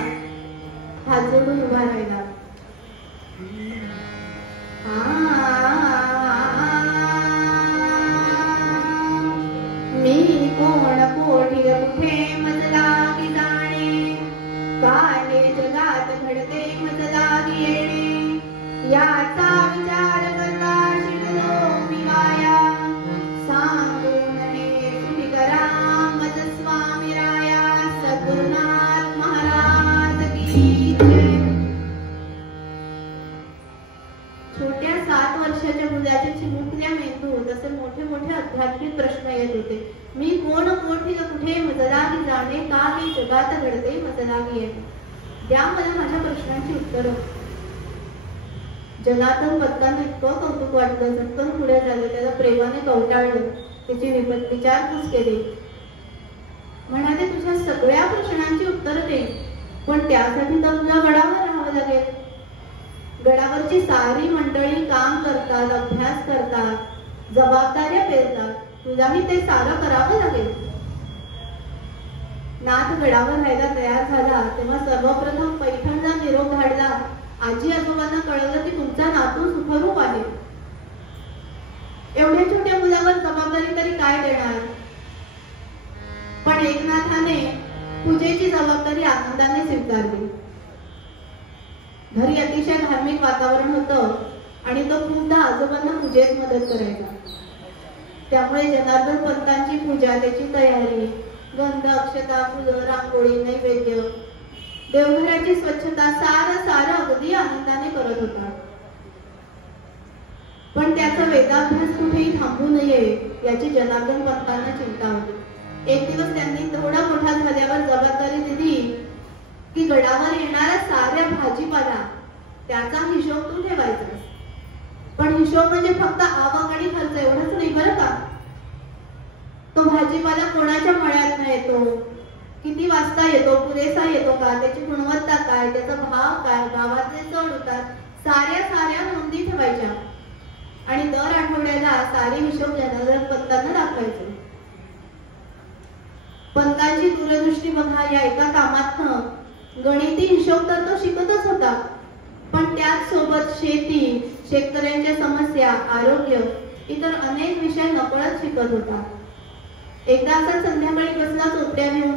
हात जोडून उभा राहिला. मी कोण कोठी कुठे मज लागी जाणे, काय जगात घडते मज लागी येणे, याचा विचार करता शिकलो मी वाया, सांगून हे तुम्ही करा मज स्वामी राया, सद्गुरुनाथ महाराज की जय. छोट्या 7 वर्षाच्या मुलाच्या चिमुकल्या मेंदूत असे मोठे मोठे आध्यात्मिक प्रश्न येत होते. मी कोण कोठी कुठे मज लागी जाणे, काय जगात घडते मज लागी येणे, द्या मला माझ्या प्रश्नांची उत्तरं. जनार्दन पंतांना इतकं कौतुक वाटलं, झटकन पुढे झाले, त्याला प्रेमाने कवटाळलं, त्याची विचारपूस केली. म्हणाले, तुझ्या सगळ्या प्रश्नांची उत्तर दे, पण त्यासाठी तर तुला गडावर राहावं लागेल. गडावरची सारी मंडळी काम करतात, अभ्यास करतात, जबाबदाऱ्या पेरतात, तुलाही ते सारं करावं लागेल. नाथ गडावर राहायला तयार झाला तेव्हा सर्वप्रथम पैठणला निरोप धाडला. आजी आजोबांना कळलं की तुमचा नातू सुखरूप आहे. एवढ्या छोट्या मुलावर जबाबदारी तरी काय देणार. पण एकनाथाने पूजेची जबाबदारी आनंदाने स्वीकारली. घरी अतिशय धार्मिक वातावरण होतं आणि तो खूपदा आजोबांना पूजेत मदत करायचा. त्यामुळे जनार्दन पंतांची पूजा, त्याची तयारी, गंध, अक्षता, फुलं, रांगोळी, नैवेद्य, देवघराची स्वच्छता सारं अगदी आनंदाने करत होता. पण त्याचा वेदाभ्यास कुठेही थांबू नये याची जनार्दन पंतांना चिंता होती. एक दिवस त्यांनी थोडा मोठा झाल्यावर जबाबदारी दिली की गडावर येणारा साऱ्या भाजीपाला त्याचा हिशोब तू ठेवायचा. पण हिशोब म्हणजे फक्त आवक आणि खर्च एवढंच नाही बरं का. तो भाजीपाला कोणाच्या मळ्यात येतो, किती वाजता येतो, पुरेसा येतो का, त्याची गुणवत्ता काय, त्याचा भाव काय, गावातले चढ उतार, साऱ्या नोंदी ठेवायच्या आणि दर आठवड्याला सारे हिशोब जनार्दन पंतांना दाखवायचे. पंतांची दूरदृष्टी बघा. या एका कामातनं गणिती हिशोब तर तो शिकतच होता, पण त्याच सोबत शेती, शेतकऱ्यांच्या समस्या, आरोग्य, इतर अनेक विषय नकळत शिकत होता. एकदा असा संध्याकाळी बसला चोपड्या घेऊन,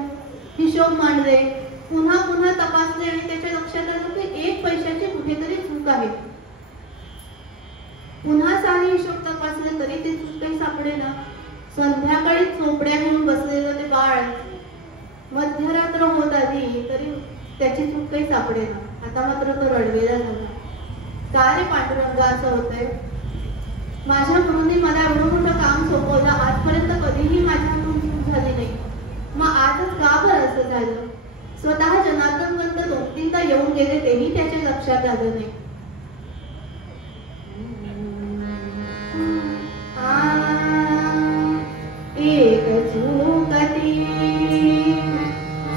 हिशोब मांडले, पुन्हा तपासले आणि त्याच्या लक्षात आलं की एक पैशाची कुठेतरी चूक आहे. पुन्हा सारे हिशोब तपासले तरी ते चूक काही सापडेना. संध्याकाळी चोपड्या घेऊन बसलेलं ते बाळ मध्यरात्र होत आली तरी त्याची चूक काही सापडेना. आता मात्र तो रडवेला झाला. का रे पांडुरंगा असं होतंय. माझ्या गुरुंनी मला एवढं मोठं काम सोपवलं, आजपर्यंत कधीही माझ्याकडून चूक झाली नाही, मग आजच का बरं असं झालं. स्वतः जनार्दन पंत 2-3दा येऊन गेले तेही त्याच्या लक्षात आलं नाही. एक चूकती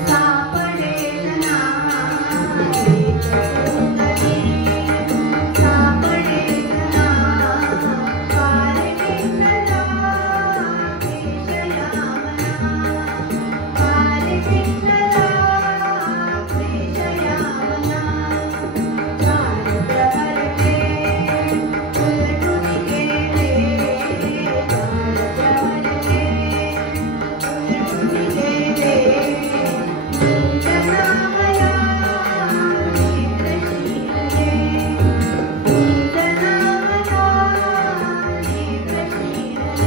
सापडेल ना, एक चूकती सापडेल ना, पार विठ्ठला प्रेषयावना, पार विठ्ठला प्रेषयावना. चार प्रहरचे उलटून गेले, चार प्रहरचे उलटून गेले, नीजनामया नेत्रशीले,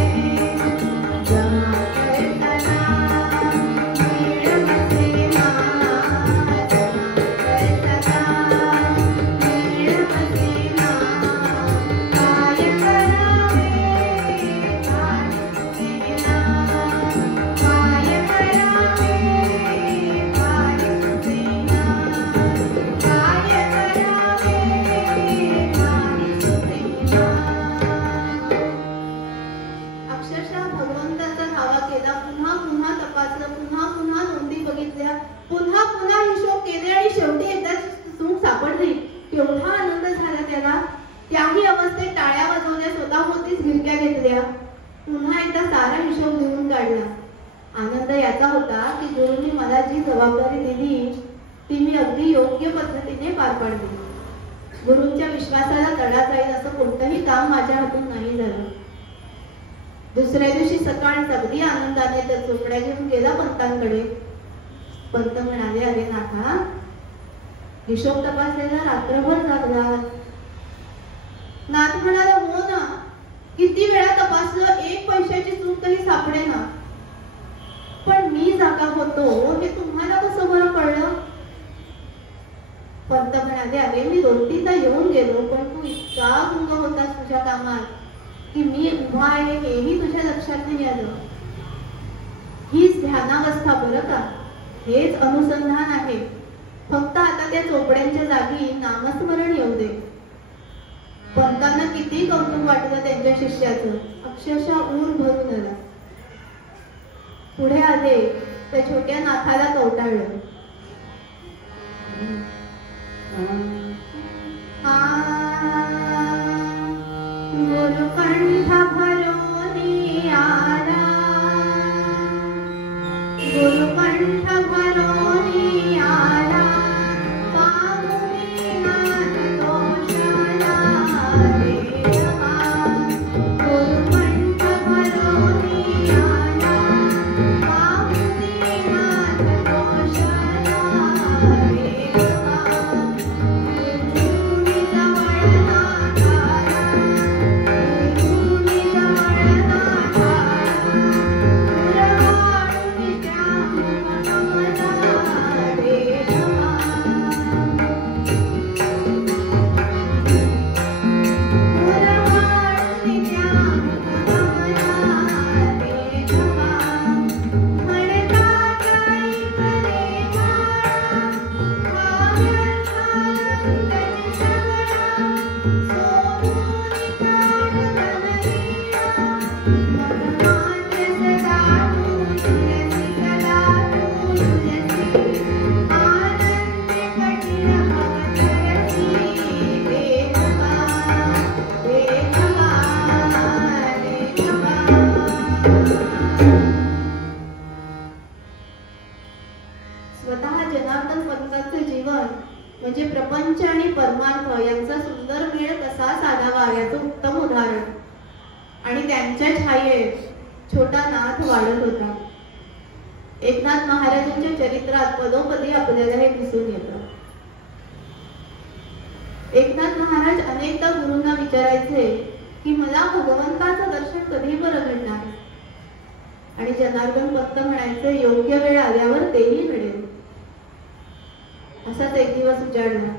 नीजनामया नेत्रशीले. जाकर्तना नीळमसेना, जाकर्तना नीळमसेना. काय करावे भारी सुसेना, काय करावे भारी सुसेना, काय करावे भारी सुसेना. अक्षरशः भगवंताचा धावा केला. पुन्हा तपासलं, पुन्हा नोंदी बघितल्या, पुन्हा हिशोब केले आणि शेवटी एकदा चूक सापडली. केवढा आनंद झाला त्याला. त्याही अवस्थेत टाळ्या वाजवल्या, स्वतःभोवतीच गिरक्या घेतल्या, पुन्हा एकदा सारा हिशोब लिहून काढला. आनंद याचा होता की गुरुंनी मला जी जबाबदारी दिली ती मी अगदी योग्य पद्धतीने पार पाडली. गुरुंच्या विश्वासाला तडा जाईल असं कोणतंही काम माझ्या हातून नाही झालं. दुसऱ्या दिवशी सकाळी अगदी आनंदाने त्या चोपड्या घेऊन गेला पंतांकडे. पंत म्हणाले, अरे नाथा, हिशोब तपासलेला रात्रभर जागला. नाथ म्हणाला, हो ना, किती वेळा तपासलं, एक पैशाची चूक तरी सापडेना. पण मी जागा होतो हे तुम्हाला कसं बरं कळलं. पंत म्हणाले, अरे मी 2-3दा येऊन गेलो, पण तू इतका गुंग होतास तुझ्या कामात की मी उभा आहे हेही तुझ्या लक्षात नाही आलं. हीच ध्यानावस्था बरं का, हेच अनुसंधान आहे. फक्त आता त्या चोपड्यांच्या जागी नामस्मरण येऊ दे. पंतांना किती कौतुक वाटलं त्यांच्या शिष्याचं, अक्षरशः ऊर भरून आला. पुढे आले त्या छोट्या नाथाला कवटाळलं. गुरुकंठ भरोनी आला, गुरुकंठ भरोनी आला, पाहुणी नाथ दोषाला रे देवा. गुरुकंठ भरोनी आला, पाहुणी नाथ दोषाला रे देवा. गुरुनी जवळ नाथाला, गुरुनी जवळ नाथाला, गुरवाळूनी त्या मुखकमला रे देवा. गुरवाळूनी त्या मुखकमला रे देवा. म्हणतात ऐकले माळा, काव्यार्थानंदन सगळा, सोमूनी ताट तनलीला, मगमान्य सदा तुलसी, सदा तुलसी, आनंद कठीण भवतरसी रे देवा, रे देवा, रे देवा. स्वतः जनार्दन पंतांचे जीवन म्हणजे प्रपंच आणि परमार्थ यांचा सुंदर मेळ कसा साधावा याचं उत्तम उदाहरण. आणि त्यांच्या छायेत छोटा नाथ वाढत होता. एकनाथ महाराजांच्या चरित्रात पदोपदी आपल्याला हे दिसून येतं. एकनाथ महाराज अनेकदा गुरूंना विचारायचे की मला भगवंताचं दर्शन कधी बरं घडणार. आणि जनार्दन पंत म्हणायचे योग्य वेळ आल्यावर तेही घडेल. असाच एक दिवस उजाडला.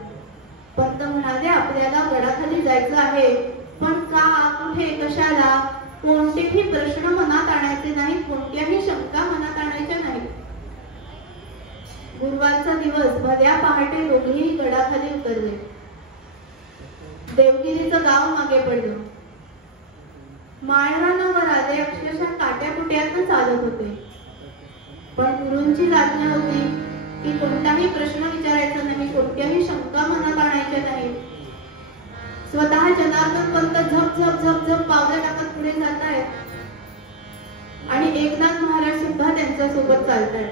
पंत म्हणाले आपल्याला गडाखाली जायचं आहे, पण का, कुठे, कशाला, कोणतेही प्रश्न मनात आणायचे नाहीत, कोणत्याही शंका मनात आणायच्या नाहीत. गुरुवारचा दिवस भल्या पहाटे दोघेही गडाखाली उतरले. देवगिरीचं गाव मागे पडलं. माळरानावर आले, अक्षरशः काट्याकुट्यातनं चालत होते. पण गुरूंची आज्ञा होती की कोणताही प्रश्न विचारायचा नाही, कोणत्याही शंका मनात आणायच्या नाही. स्वतः जनार्दन पंत झप झप झप झप पावलं टाकत पुढे जात आहेत. आणि एकनाथ महाराज सुद्धा त्यांच्या सोबत चालतायत.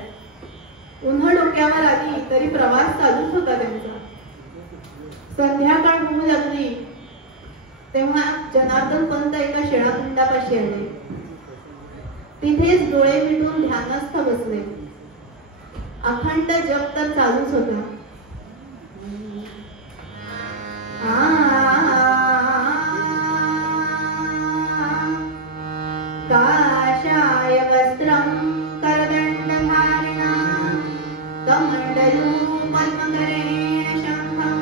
उन्हा डोक्यावर आली तरी प्रवास चालूच होता त्यांचा. संध्याकाळ होऊ लागली तेव्हा जनार्दन पंत एका शिळाखंडापाशी आले. तिथेच डोळे मिटून ध्यानस्थ बसले. अखंड जप तर चालूच होता. काशाय वस्त्रं करदण्डधारिणा, कमण्डलू पद्मकरेण शङ्खं,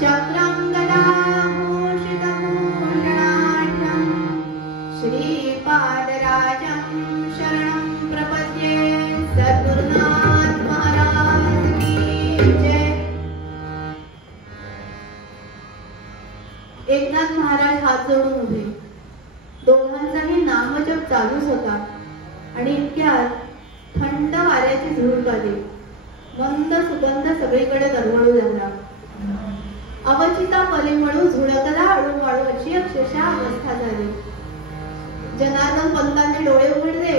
चक्रं गदाभूषितभूषणाढ्यं, श्रीपादराजं शरणं प्रपद्ये. सद्गुरुनाथ महाराज की जय. एकनाथ महाराज हात जोडून उभे. दोघांचाही नामजप चालूच होता. आणि इतक्यात थंड वाऱ्याची झुळूक आली. मंद सुगंध सगळीकडे दरवळू लागला. अवचिता परिमळू झुळकला अळूवाळू अशी अक्षरशः अवस्था झाली. जनार्दन पंतांनी डोळे उघडले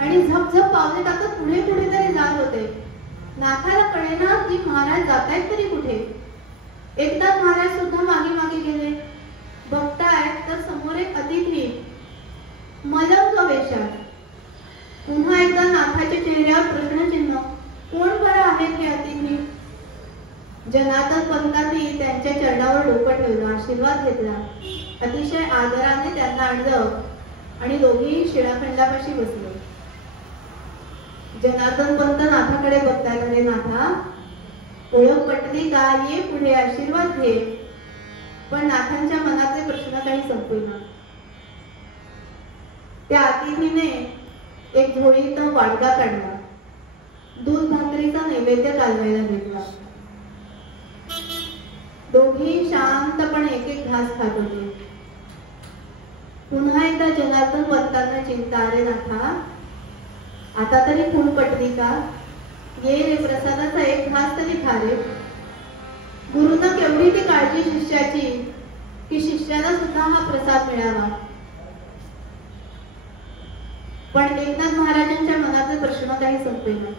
आणि झपझप पावले टाकत पुढे कुठेतरी जात होते. नाथाला कळेना की महाराज जातायत तरी कुठे. एकनाथ महाराज सुद्धा मागे मागे गेले. बघतायत तर समोर एक अतिथी मलंग वेशात. पुन्हा एकदा नाथाच्या चेहऱ्यावर प्रश्नचिन्ह. कोण बरं आहेत हे अतिथी. जनार्दन पंतांनी त्यांच्या चरणावर डोकं ठेवलं, आशीर्वाद घेतला. अतिशय आदराने त्यांना आणलं आणि दोघेही शिळाखंडापाशी बसले. जनार्दन पंत नाथाकडे बघतायत. अरे नाथा, ओळख पटली का, ये पुढे आशीर्वाद घे. पण नाथांच्या मनातले प्रश्न काही संपेना. त्या अतिथीने एक झोळीत वाडगा काढला. दूध भाकरीचा नैवेद्य कालवायला घेतला. दोघे दोघी शांतपणे एक एक घास खात होते. पुन्हा एकदा जनार्दन पंतांना चिंता, अरे नाथा, आता तरी खून पटली का? ये रे, प्रसादाचा एक घास तरी खा रे. गुरुंना केवढी ती काळजी शिष्याची की शिष्याला सुद्धा हा प्रसाद मिळावा. पण एकनाथ महाराजांच्या मनाचे प्रश्न काही संपेना.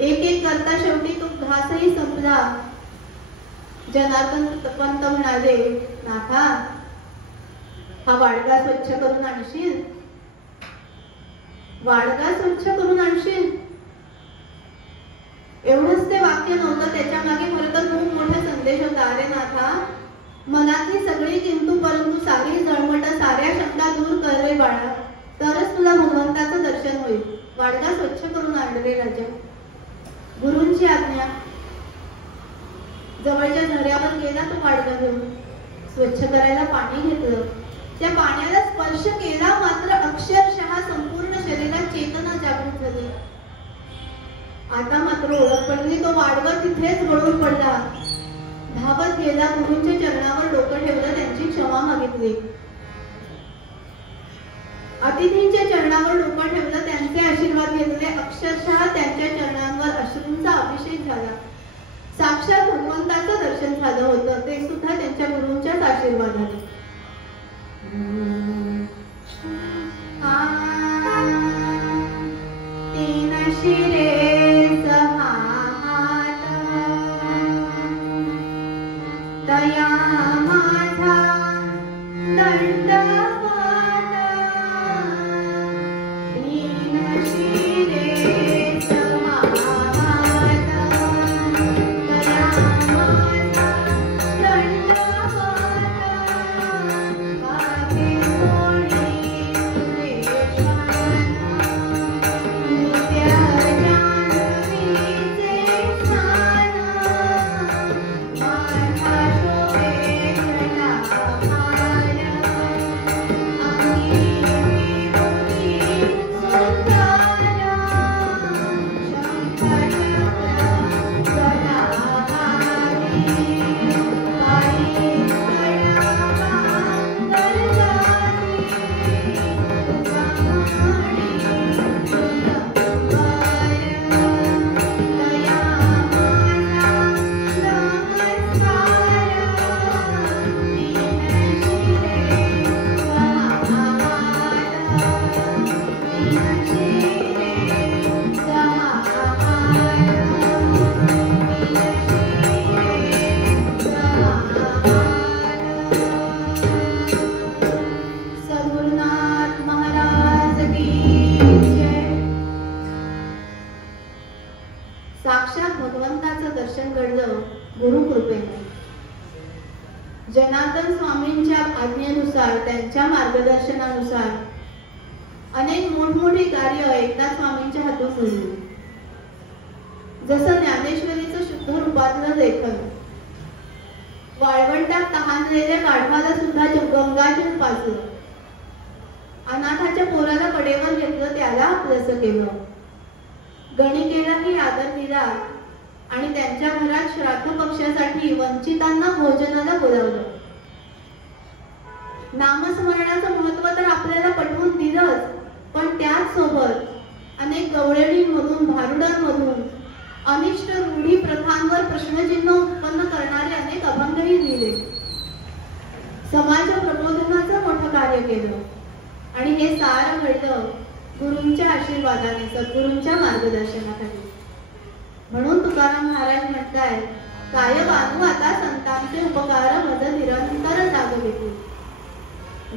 एक एक करता शेवटी तो घासही संपला. जनार्दन पंत म्हणाले, नाथा, हा वाडगा स्वच्छ करून आणशील? वाडगा स्वच्छ करून आणशील? एवढंच ते वाक्य नव्हतं, त्याच्या मागे खरं तर खूप मोठा संदेश होता. अरे नाथा, मनातली सगळी किंतु परंतु सारी जळमट, साऱ्या शंका दूर कर रे बाळा, तरच तुला भगवंताचं दर्शन होईल. वाडगा स्वच्छ करून आण रे राजा. गुरूंची आज्ञा. जवळच्या झऱ्यावर गेला तो वाडगा घेऊन. स्वच्छ करायला पाणी घेतलं. त्या पाण्याला स्पर्श केला मात्र अक्षरशः संपूर्ण शरीरात चेतना जागृत झाली. आता मात्र ओळख पडली. तो वाडगा तिथेच गळून पडला. धावत गेला, गुरूंच्या चरणावर डोकं ठेवलं, त्यांची क्षमा मागितली. अतिथींच्या चरणावर डोकं ठेवलं, त्यांचे आशीर्वाद घेतले. अक्षरशः त्यांच्या चरणांवर अश्रूंचा अभिषेक झाला. साक्षात भगवंताचं दर्शन झालं होतं, ते सुद्धा त्यांच्या गुरूंच्याच आशीर्वादाने. तीन शिरे सहा हात, दया माझा दंडवत. तीन शिरे सहा हात, दया माझा दंडवत. काके कोणी सुरेशान, नित्य जान्हवीचे स्नान. माझा शोभे जटाभार, अंगी विभूती सुंदर. शंखचक्र गदाधारी, पायी कळावा गरजाती. समणी तुझंबर, दया माझा नमस्कार. तीन शिरे सहा हात, तीन शिरे सहा हात, तीन शिरे सहा हात. सद्गुरुनाथ महाराज की जय. साक्षात भगवंताचं दर्शन घडलं गुरुकृपेने. जनार्दन स्वामींच्या आज्ञेनुसार, त्यांच्या मार्गदर्शनानुसार अनेक मोठमोठी कार्य एकनाथ स्वामींच्या हातून घडली. जसं ज्ञानेश्वरीचं शुद्ध रूपातलं लेखन, वाळवंटात तहानलेल्या गाढवाला सुद्धा गंगाजल पाजलं, अनाथाच्या पोराला कडेवर घेतलं, त्याला आपलंसं केलं, गणिकेलाही आदर दिला आणि त्यांच्या घरात श्राद्ध पक्षासाठी वंचितांना भोजनाला बोलावलं. नामस्मरणाचं महत्व तर आपल्याला पटवून दिलंच, पण त्याच सोबत अनेक गवळणींमधून, भारुडांमधून अनिष्ट रूढी प्रथांवर प्रश्नचिन्ह उत्पन्न करणारे अनेक अभंगही दिले. समाज प्रबोधनाचं मोठं कार्य केलं आणि हे सारं घडलं गुरूंच्या आशीर्वादाने, सद्गुरूंच्या मार्गदर्शनाखाली. म्हणून तुकाराम महाराज म्हणतायत, काय बांधू आता संतांचे उपकार, मज निरंतर जागविती.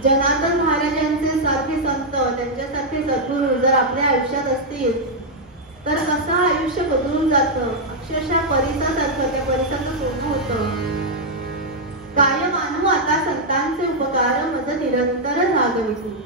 जनार्दन महाराजांचे सारखे संत, त्यांच्यासारखे सद्गुरू जर आपल्या आयुष्यात असतील तर कसं आयुष्य बदलून जातं. अक्षरशः परिसासारखं, त्या परिसाचं सोनं होतं. काय मानू आता संतांचे उपकार, मज निरंतर जागविती.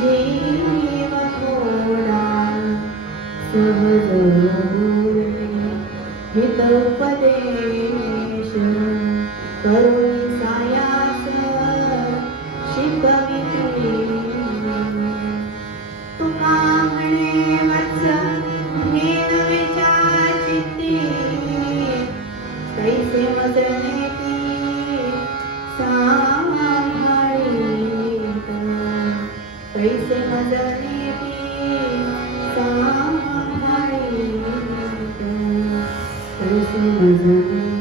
जीव थोडा सहज हितोपदेश करुणी सायास शिकविती तुका म्हणे वत्स घेन विचार चित्ती कैसे मजने कैसे मजने कैसे मजने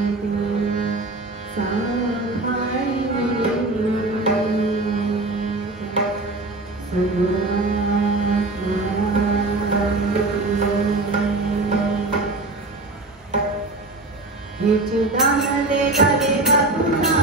हे चिदान देवा देवा तुझा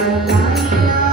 Thank you.